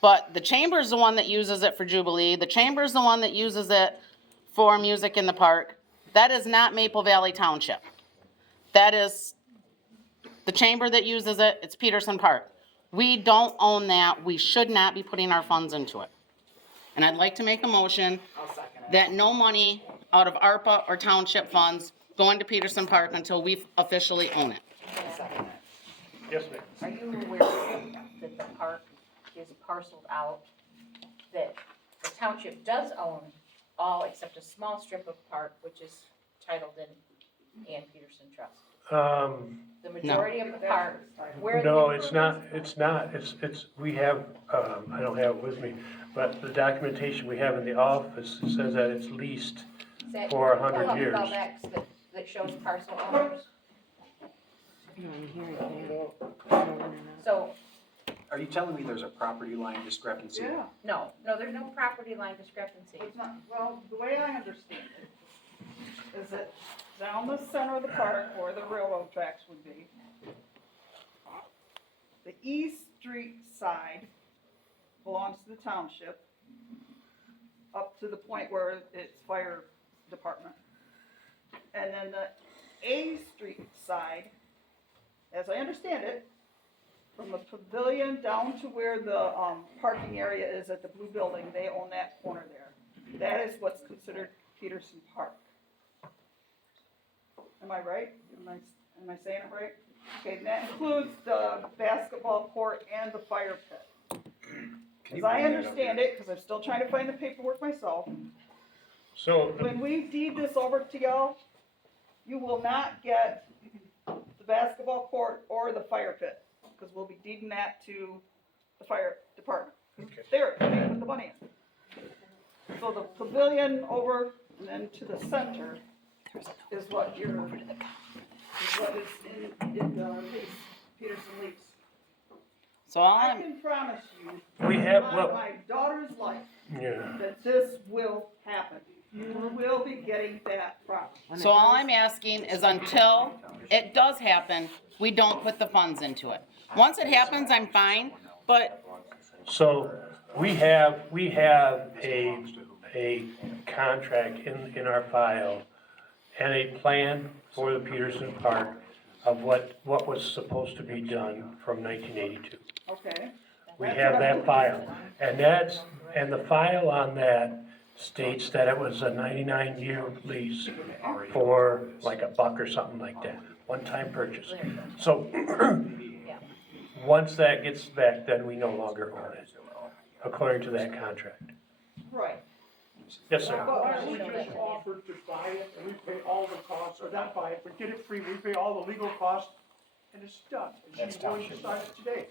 but the chamber's the one that uses it for Jubilee. The chamber's the one that uses it for music in the park. That is not Maple Valley Township. That is the chamber that uses it. It's Peterson Park. We don't own that. We should not be putting our funds into it. And I'd like to make a motion that no money out of ARPA or township funds go into Peterson Park until we officially own it. Yes, ma'am. Are you aware that the park is parceled out, that the township does own all except a small strip of park, which is titled in Ann Peterson Trust? The majority of the park, where the. No, it's not, we have, I don't have it with me, but the documentation we have in the office says that it's leased for 100 years. Pull up Velvex that shows parcel owners. So, Are you telling me there's a property line discrepancy? Yeah, no, there's no property line discrepancy. it's not, well, the way I understand it is that down the center of the park where the railroad tracks would be, the East Street side belongs to the township up to the point where it's fire department. And then the A Street side, as I understand it, from the pavilion down to where the, parking area is at the blue building, they own that corner there. That is what's considered Peterson Park. Am I right? Am I saying it right? Okay, and that includes the basketball court and the fire pit. As I understand it, because I'm still trying to find the paperwork myself, So, when we deed this over to y'all, you will not get the basketball court or the fire pit, because we'll be deeding that to the fire department. Okay. There, they put the money in. So the pavilion over and then to the center is what is in the lease, Peterson lease. So all I I'm, can promise you, we have, on well, my daughter's life, yeah, that this will happen. You will be getting that property. so all I'm asking is until it does happen, we don't put the funds into it. Once it happens, I'm fine, but so we have a contract in our file and a plan for the Peterson Park of what was supposed to be done from 1982. Okay. We have that file, and the file on that states that it was a 99-year lease for like $1 or something like that, one-time purchase. So, once that gets back, then we no longer own it, according to that contract. Right. Yes, sir. Why don't we just offer to buy it and we pay all the costs, or not buy it, but get it free, we pay all the legal costs, and it's done. And she's going to sign it today.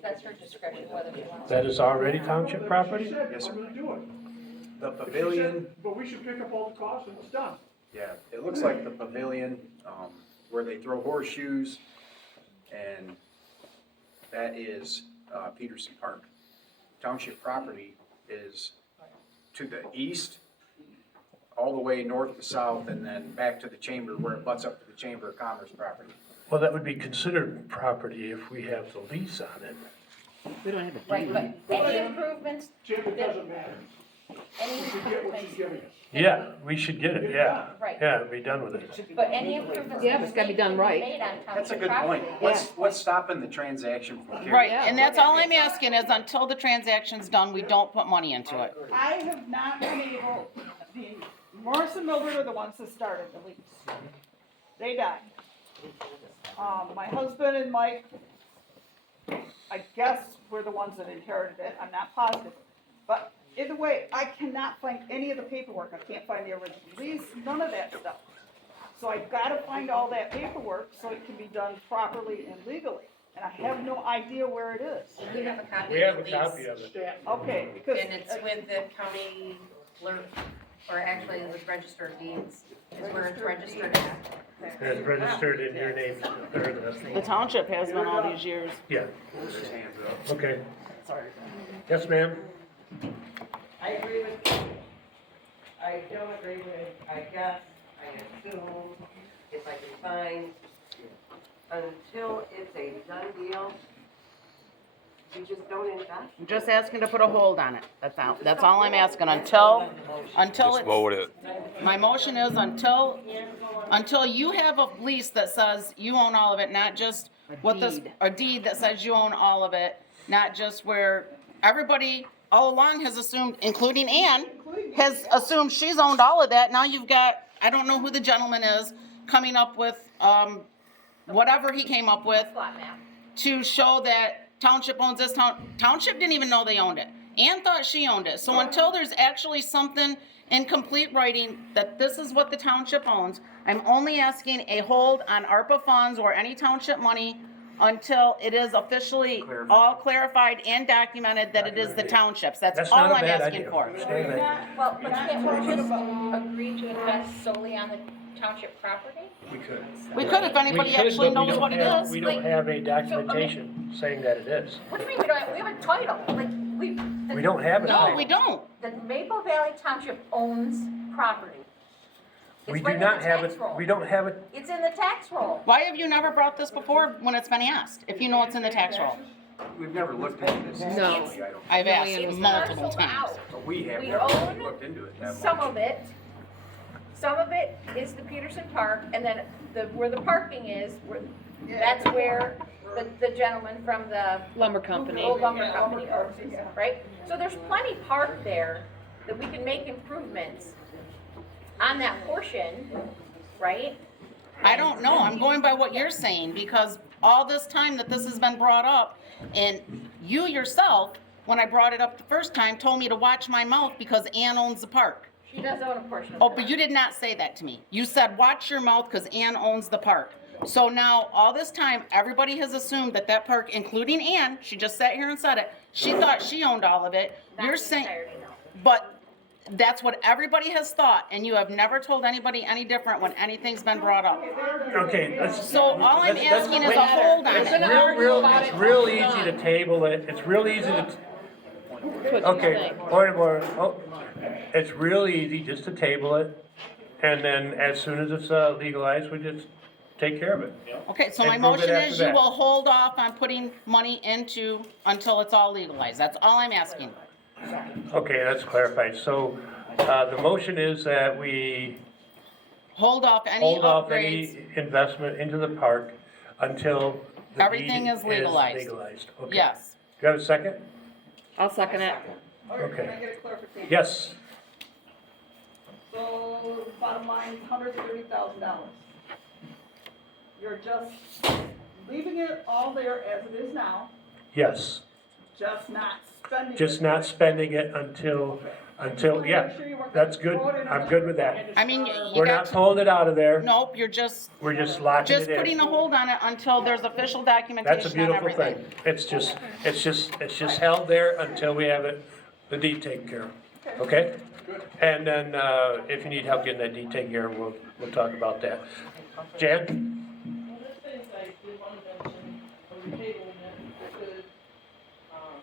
That's her discretion whether she wants. That is already township property? She said, Yes, sir. I'm gonna do it. The But she said, pavilion, but we should pick up all the costs and it's done. yeah, it looks like the pavilion, where they throw horseshoes, and that is, Peterson Park. Township property is to the east, all the way north to south, and then back to the chamber where it butts up to the Chamber of Commerce property. Well, that would be considered property if we have the lease on it. We don't have a Right, but any improvements, Jim, it doesn't matter. any We should get what she's improvements, giving us. Yeah, we should get it, yeah. Right. Yeah, be done with it. but any improvements. Yeah, but it's gotta be done right. Made on That's a township good point. property. What's stopping the transaction from carrying? right, and that's all I'm asking is until the transaction's done, we don't put money into it. I have not been able, Morris and Mildred are the ones that started the lease. They died. My husband and Mike, I guess, were the ones that inherited it, I'm not positive. But either way, I cannot find any of the paperwork, I can't find the original lease, none of that stuff. So I've gotta find all that paperwork so it can be done properly and legally. And I have no idea where it is. We have a copy We have of a the lease. copy of it. Okay, because. And it's with the county clerk, or actually it was registered deeds, is where it's registered at. And it's registered in your name, or The township has been all these years. yeah, There's hands up. okay. Yes, ma'am? I agree with you. I don't agree with, I guess, I assume, if I can find, until it's a done deal, you just don't invest? I'm just asking to put a hold on it. That's all I'm asking, until Just vote it's, it. my motion is until you have a lease that says you own all of it, not just what this, a deed that says you own all of it, not just where everybody all along has assumed, including Ann, has assumed she's owned all of that. Now you've got, I don't know who the gentleman is, coming up with, whatever he came up with Plot map. to show that township owns this, township didn't even know they owned it. Ann thought she owned it. So until there's actually something in complete writing that this is what the township owns, I'm only asking a hold on ARPA funds or any township money until it is officially all clarified and documented that it is the township's. That's not all a I'm bad asking idea. for. It's not a bad- Well, but can't we just agree to invest solely on the township property? We could. We could if anybody We could, actually but we knows don't what it have- is. We don't have a documentation saying that it is. What do you mean we don't have, we have a title, like, we. We don't have a No, title. we don't. The Maple Valley Township owns property. We It's do right in not the have tax it, roll. we don't have it, It's in the tax roll. Why have you never brought this before when it's been asked, if you know it's in the tax roll? We've never looked into this. No. I don't, I've asked It's multiple parceled times. out. but we have We never own looked into it that much. Some of it. Some of it is the Peterson Park, and then where the parking is, that's where the gentleman from the Lumber company. old lumber company owns it, right? So there's plenty parked there that we can make improvements on that portion, right? I don't know, I'm going by what you're saying, because all this time that this has been brought up, and you yourself, when I brought it up the first time, told me to watch my mouth because Ann owns the park. She does own a portion of Oh, it. but you did not say that to me. You said, watch your mouth because Ann owns the park. So now, all this time, everybody has assumed that that park, including Ann, she just sat here and said it, she thought she owned all of it. Not You're the saying, entirety, no. but that's what everybody has thought, and you have never told anybody any different when anything's been brought up. okay, let's. So all I'm let's- asking is a wait. hold on It's it. it's real easy to table it, it's real easy to, okay, point of order. Oh, it's real easy just to table it, and then as soon as it's legalized, we just take care of it. Okay, so my And prove it motion after is you that. will hold off on putting money into, until it's all legalized. That's all I'm asking. Okay, that's clarified, so, the motion is that we Hold off any hold off upgrades. any investment into the park until the deed Everything is legalized. legalized. Okay. Yes. Do you have a second? I'll second it. Okay. Can I get a clarification? Yes, So, bottom line, $130,000. You're just leaving it all there as it is now, yes, just not spending it. just not spending it until, yeah, that's good, I'm good with that. I mean, you We're got not to, pulling it out of there, nope, you're just we're just locking it putting in. a hold on it until there's official That's a documentation on beautiful everything. thing. It's just held there until we have it, the deed taken care of, okay? And then, if you need help getting that deed taken care of, we'll talk about that. Jan? One of the things I did want to mention, when we tabled it, because,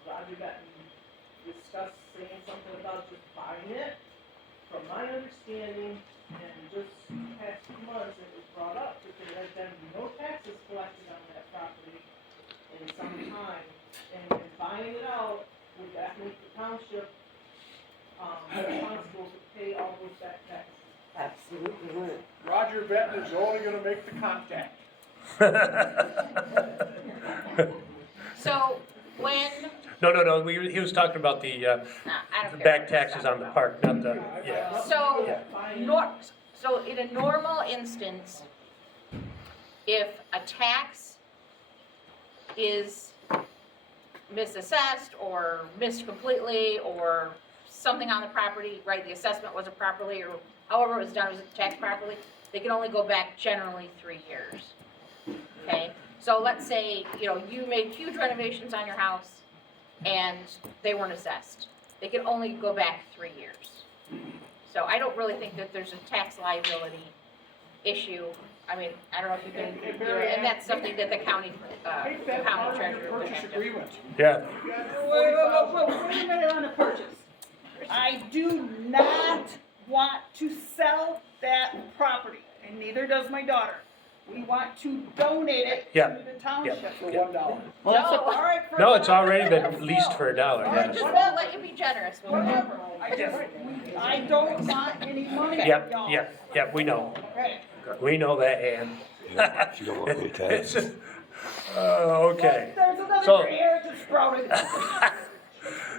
Roger got discussed saying something about just buying it. From my understanding, and just past 2 months, it was brought up that there had been no taxes collected on that property in some time. And buying it out would that make the township, responsible to pay all those back taxes? Absolutely would. Roger Benton is only gonna make the contact. So when, No, he was talking about the I don't care. back taxes on the park, not the, yeah. So, so in a normal instance, if a tax is misassessed or missed completely or something on the property, right, the assessment wasn't properly or however it was done, it was taxed properly, they can only go back generally 3 years. Okay, so let's say, you made huge renovations on your house and they weren't assessed. They can only go back 3 years. So I don't really think that there's a tax liability issue. I mean, I don't know if you can, and that's something that the county, Take that county part of treasurer the would purchase have to. agreement. Yeah, Wait a minute on the purchase. I do not want to sell that property, and neither does my daughter. We want to donate it Yeah. to the township. For $1. Well, that's All what, right, for No, it's $1. already been leased for $1, yes. Just won't let you be generous, will we? Whatever, I don't want any money from Yep, y'all. yep, we know. Okay. We know that, Ann. She don't want to pay taxes. Okay. There's another So- gray area that sprouted.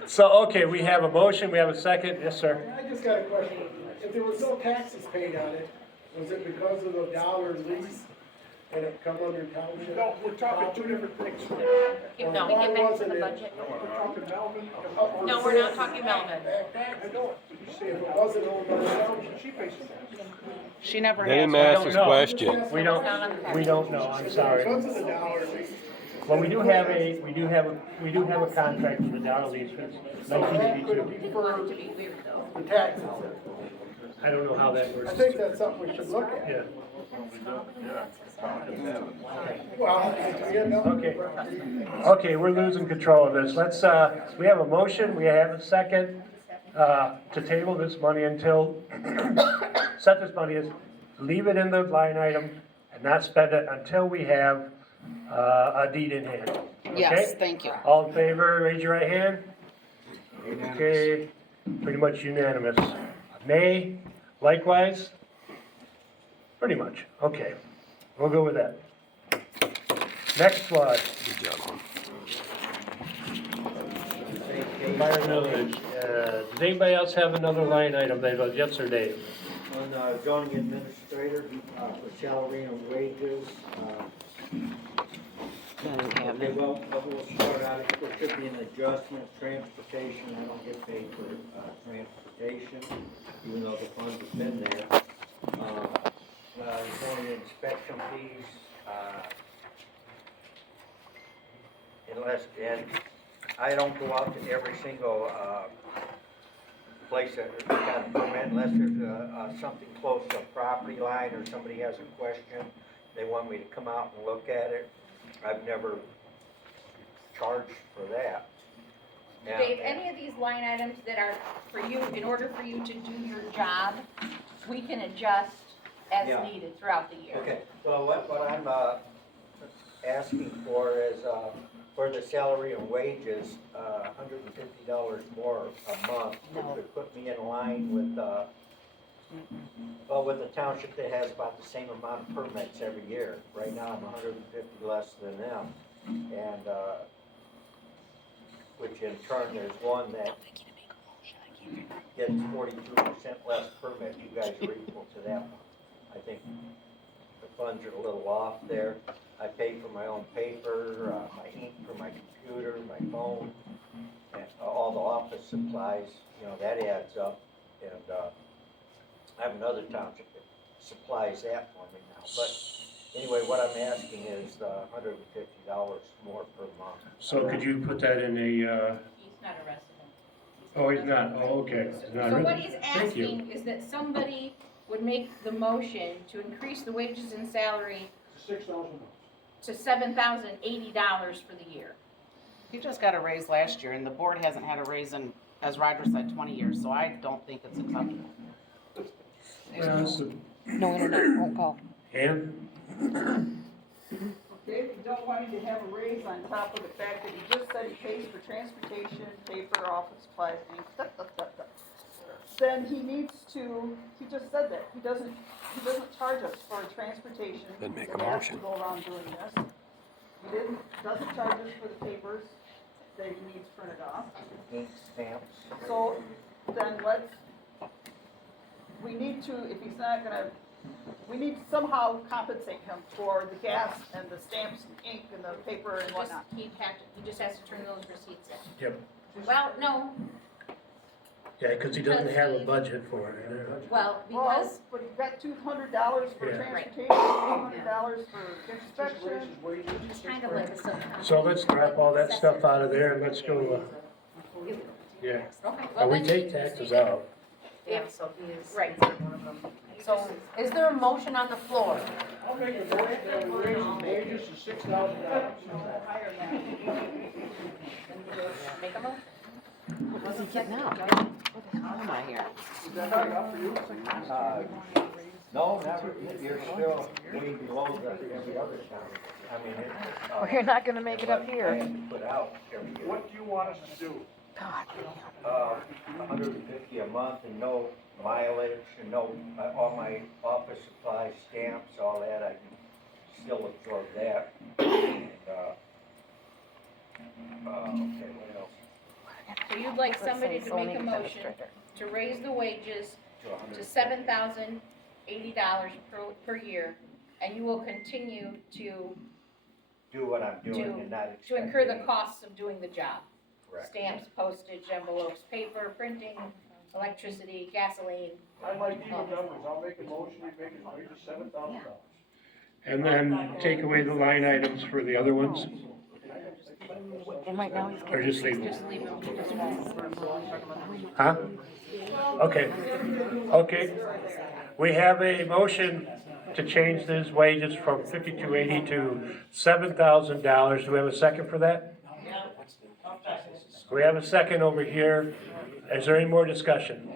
So, okay, we have a motion, we have a second, yes, sir. I just got a question. If there was no taxes paid on it, was it because of the dollar lease and it come under township? No, we're talking two different things. No, Why we get back to wasn't the it- budget. We're talking Melvin. No, we're not talking Melvin. I know it. You say If it wasn't owned by the township, she pays the tax. she never They didn't has. ask this know. question. We don't know, I'm sorry. because of the dollar lease, Well, we do have a contract with the Dollar Lease since could 1982. it defer To be weird though. the taxes? I don't know how that works. I think that's something we should look at. Yeah, Well, you know. okay. Okay, we're losing control of this. Let's, we have a motion, we have a second, to table this money until, set this money as, leave it in the line item and not spend it until we have, a deed in hand. Yes, Okay? thank you. All in favor, raise your right hand. Okay, pretty much unanimous. Nay, likewise? Pretty much, okay. We'll go with that. Next one. Good job, Mom. Fire village. Does anybody else have another line item, they go, yes or Dave? On zoning administrator, for salary and wages, okay, well, we'll start out, there should be an adjustment, transportation, I don't get paid for, transportation, even though the funds have been there. Zoning inspection fees, and I don't go out to every single, place that got a permit unless there's something close to a property line or somebody has a question. They want me to come out and look at it. I've never charged for that. Yeah. Dave, any of these line items that are for you, in order for you to do your job, we can adjust as Yeah. needed throughout the year. Okay, so what I'm, asking for is, for the salary and wages, $150 more a month, which would put me in line with, well, with a township that has about the same amount of permits every year. Right now, I'm 150 less than them, and, which in turn, there's one that gets 42% less permit. You guys are equal to that one. I think the funds are a little off there. I pay for my own paper, my ink for my computer, my phone, and all the office supplies, you know, that adds up. And, I have another township that supplies that for me now. But anyway, what I'm asking is, $150 more per month. So could you put that in a, He's not a resident. oh, he's not, oh, okay. He's not So really- what he's Thank you. asking is that somebody would make the motion to increase the wages and salary $6,000. to $7,080 for the year. He just got a raise last year, and the board hasn't had a raise in, as Roger said, 20 years, so I don't think it's acceptable. No internet, won't go. Ann? Okay, if you don't want him to have a raise on top of the fact that he just said he pays for transportation, paper, office supplies, ink, then he needs to, he just said that, he doesn't charge us for transportation. Then make a that has to motion. go around doing this. He doesn't charge us for the papers that he needs printed off. Ink, stamps. So then we need to, if he's not gonna, we need to somehow compensate him for the gas and the stamps and ink and the paper and whatnot. He just has to turn those receipts in. Yep. Well, no, Yeah, because he doesn't have a budget for it. well, Well, because, but you've got $200 for Yeah. transportation, $200 for inspection. it's kind of like a subcontract. So let's drop all that stuff out of there and let's go, yeah. Okay, Well, well, we then take you- taxes out. Yeah, so he is. Right. So is there a motion on the floor? I'll make a motion that we raise his wages to $6,000. Make a motion? What was he getting out? How am I here? Is that high enough for you? No, never, you're still way below every other town. I mean, it's, Well, you're not gonna make it up I here. have to put out every year. What do you want us to do? God. $150 a month and no mileage and no, all my office supplies, stamps, all that, I can still absorb that. And, okay, what else? So you'd like somebody to make a motion to raise the wages to $7,080 per year, and you will continue to Do what I'm doing and not expect. to incur the costs of doing the job. Correct. Stamps, postage, envelopes, paper, printing, electricity, gasoline. I like even numbers, I'll make a motion, we make it raise to $7,000. And then take away the line items for the other ones, And right now he's. or just leave them? Just leave them, just Huh? Okay, okay. We have a motion to change these wages from $5,280 to $7,000. Do we have a second for that? We have a second over here. Is there any more discussion?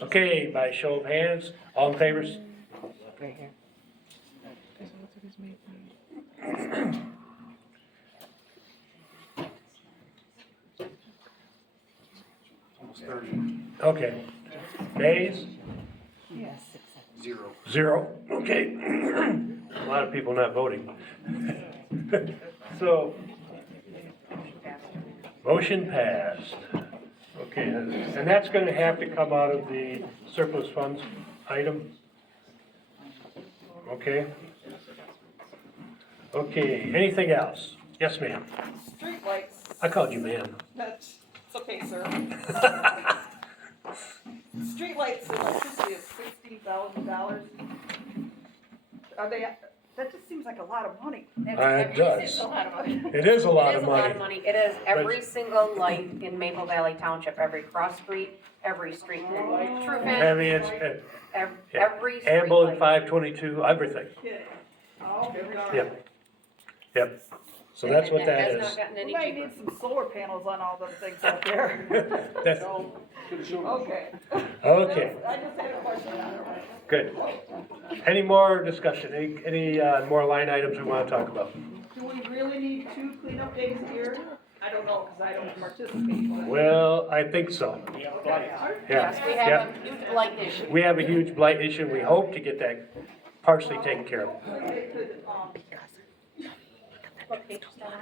Okay, by show of hands, all in favor? Right here. Almost 30. Okay. Nays? Zero. Zero, okay. A lot of people not voting. So, motion passed. Okay, and that's gonna have to come out of the surplus funds item? Okay? Okay, anything else? Yes, ma'am. Streetlights, I called you ma'am. that's, it's okay, sir. Streetlights, electricity is $60,000. Are they, that just seems like a lot of money. It does. It's a lot of money. It is a lot It of is a lot money. of money. It is every single light in Maple Valley Township, every cross street, every street in Truman, I mean, it's, every street Amble and light. 522, everything. Kidding. Oh, God. Yep. Yep. So that's what that Has is. not gotten We any might cheaper. need some solar panels on all them things out there. That's, Okay. okay, I just had a question on it. good. Any more discussion? Any more line items we want to talk about? Do we really need 2 cleanup days a year? I don't know, because I don't participate. but- Well, I think so. Okay. Yes, we Yeah, have yeah. a huge blight issue. We have a huge blight issue. We hope to get that partially taken care of. They could, What page is that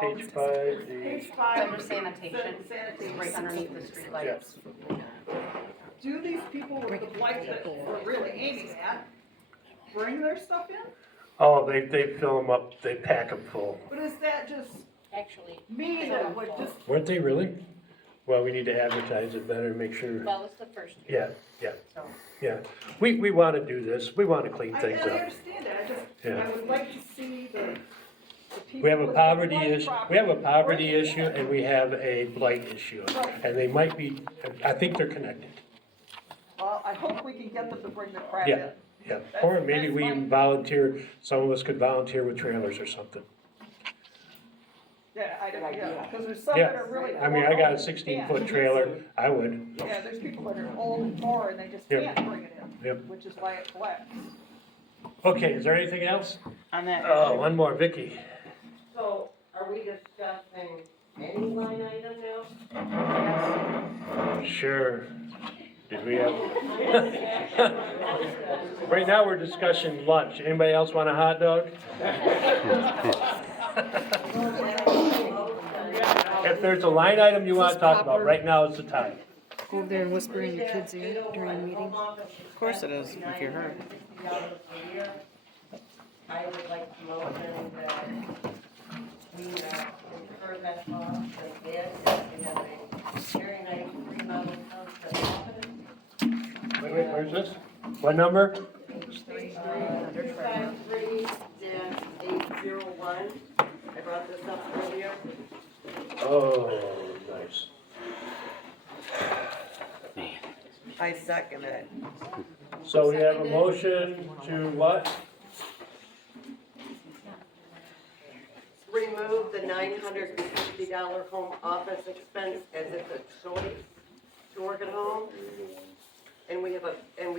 Page 5, Page the, 5. Under sanitation. Sanitation. right underneath the street lights? Do these people with the blight that we're really aiming at bring their stuff in? oh, they fill them up, they pack them full. But is that just Actually, me that would just, Weren't they really? Well, we need to advertise it better, make sure. well, it's the first. Yeah, yeah, So, yeah. We want to do this. We want to clean things I up. understand that, Yeah. I would like to see the people We have a with the poverty blight issue, property we have a poverty bring it issue in. and we have a blight issue. And they might be, I think they're connected. Well, I hope we can get them to bring their crap Yeah. in. Yeah, or maybe we That's even fine. volunteer, some of us could volunteer with trailers or something. Yeah, I don't, yeah, because there's some Yeah. that are really. I mean, I got a old 16-foot and- trailer, I would. Yeah, there's people that are old and poor and they just Yep. can't bring it in, Yep. which is why it collects. Okay, is there anything else? On that. Oh, one more, Vicky. So, are we discussing any line item now? Sure. Did we have? Right now, we're discussing lunch. Anybody else want a hot dog? If there's a line item you want to talk about, right now is the time. Go over there and whisper in your kid's ear during the meeting. Of course it is, if you're her. I would like to motion that we incur that cost as bid. We have a very nice remodel concept office. Wait, where's this? What number? 253-801. I brought this up earlier. Oh, nice. I second it. So we have a motion to what? Remove the $950 home office expense as it's a choice to work at home. And we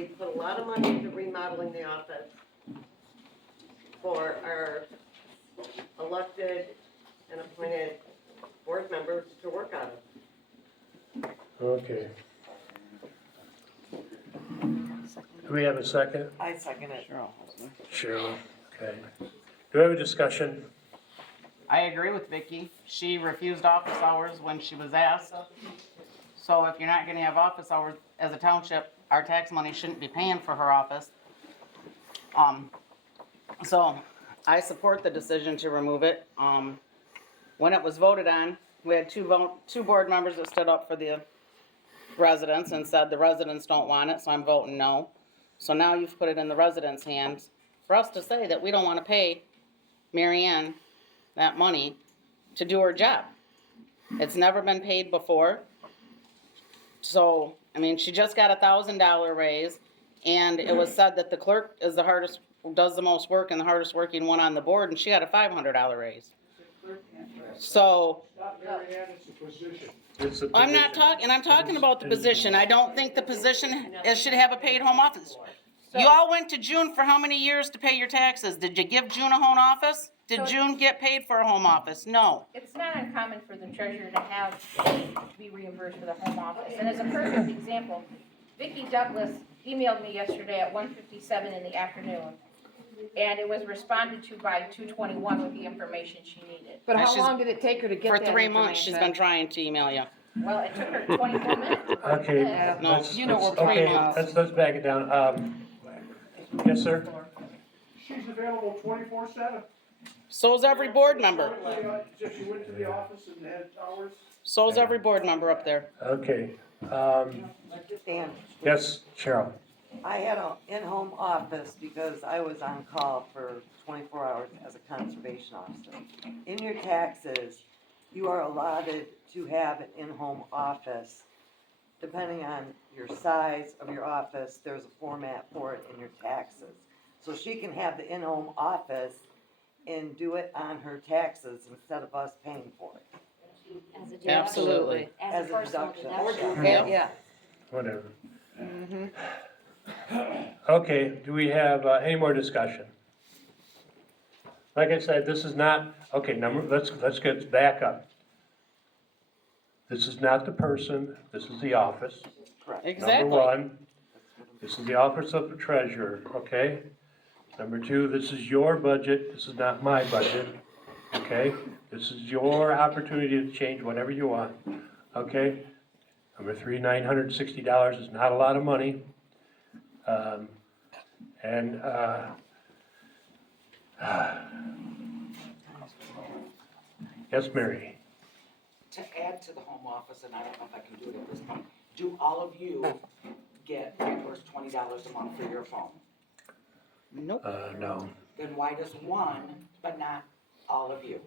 put a lot of money into remodeling the office for our elected and appointed board members to work out of. Okay. Do we have a second? I second it. Cheryl, okay. Do we have a discussion? I agree with Vicky. She refused office hours when she was asked. So if you're not gonna have office hours as a township, our tax money shouldn't be paying for her office. So I support the decision to remove it. When it was voted on, we had two board members that stood up for the residents and said the residents don't want it, so I'm voting no. So now you've put it in the residents' hands for us to say that we don't wanna pay Mary Ann that money to do her job. It's never been paid before. So, I mean, she just got $1,000 raise, and it was said that the clerk is the hardest, does the most work and the hardest working one on the board, and she got a $500 raise. So, Not Mary Ann, it's the position. It's a I'm not position. talking, and I'm talking about the position. I don't think the position should have a paid home office. You all went to June for how many years to pay your taxes? Did you give June a home office? Did June get paid for a home office? No. It's not uncommon for the treasurer to have, to be reimbursed for the home office. And as a perfect example, Vicki Douglas emailed me yesterday at 1:57 in the afternoon. And it was responded to by 2:21 with the information she needed. But how she's- long did it take her to get For that 3 months, she's been information? trying to email you. Well, it took her 24 minutes. Okay. No, let's- you know let's- we're okay, months. let's back it down. Yes, sir? She's available 24/7. So's every board member. If she went to the office and had hours. So's every board member up there. Okay. Dan, Yes, Cheryl? I had an in-home office because I was on call for 24 hours as a conservation officer. In your taxes, you are allotted to have an in-home office. Depending on your size of your office, there's a format for it in your taxes. So she can have the in-home office and do it on her taxes instead of us paying for it. As a deduction. Absolutely. As a personal deduction. Yeah. Whatever. Mm-hmm. Okay, do we have any more discussion? Like I said, this is not, okay, let's get back up. This is not the person, this is the office. Exactly. Number one, this is the office of the treasurer, okay? Number two, this is your budget, this is not my budget, okay? This is your opportunity to change whatever you want, okay? Number three, $960 is not a lot of money. Yes, Mary? To add to the home office, and I don't know if I can do it at this point, do all of you get reimbursed $20 a month for your phone? Nope. No. Then why does one, but not all of you?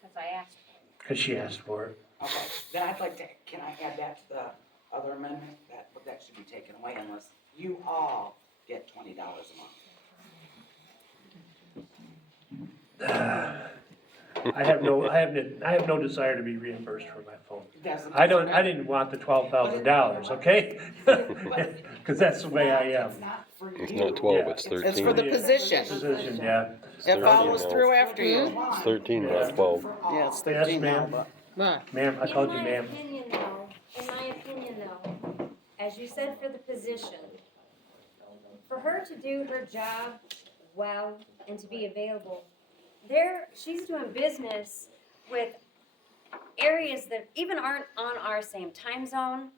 Because I asked. Because she asked for it. Okay, then I'd like to, can I add that to the other amendment? That should be taken away unless you all get $20 a month. I have no desire to be reimbursed for my phone. Doesn't- I didn't want the $12,000, okay? Because that's the way I am. It's not for It's you. not 12, Yeah. it's 13. It's for the position. Position, yeah. It follows through after you. It's 13, not 12. Yeah, it's Yes, 13 now, ma'am. but. What? Ma'am, I called you ma'am. In my opinion though, as you said for the position, for her to do her job well and to be available, she's doing business with areas that even aren't on our same time zone.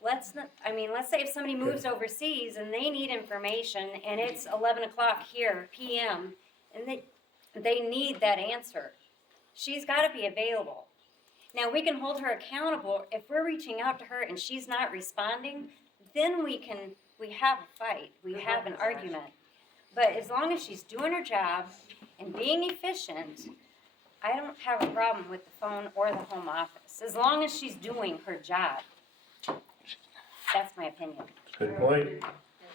Let's say if somebody moves overseas and they need information and it's 11 o'clock here, PM, and they need that answer, she's gotta be available. Now, we can hold her accountable. If we're reaching out to her and she's not responding, then we have a fight, we have an argument. But as long as she's doing her job and being efficient, I don't have a problem with the phone or the home office, as long as she's doing her job. That's my opinion. Good point.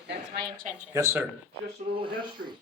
That's my intention. Yes, sir. Just a little history.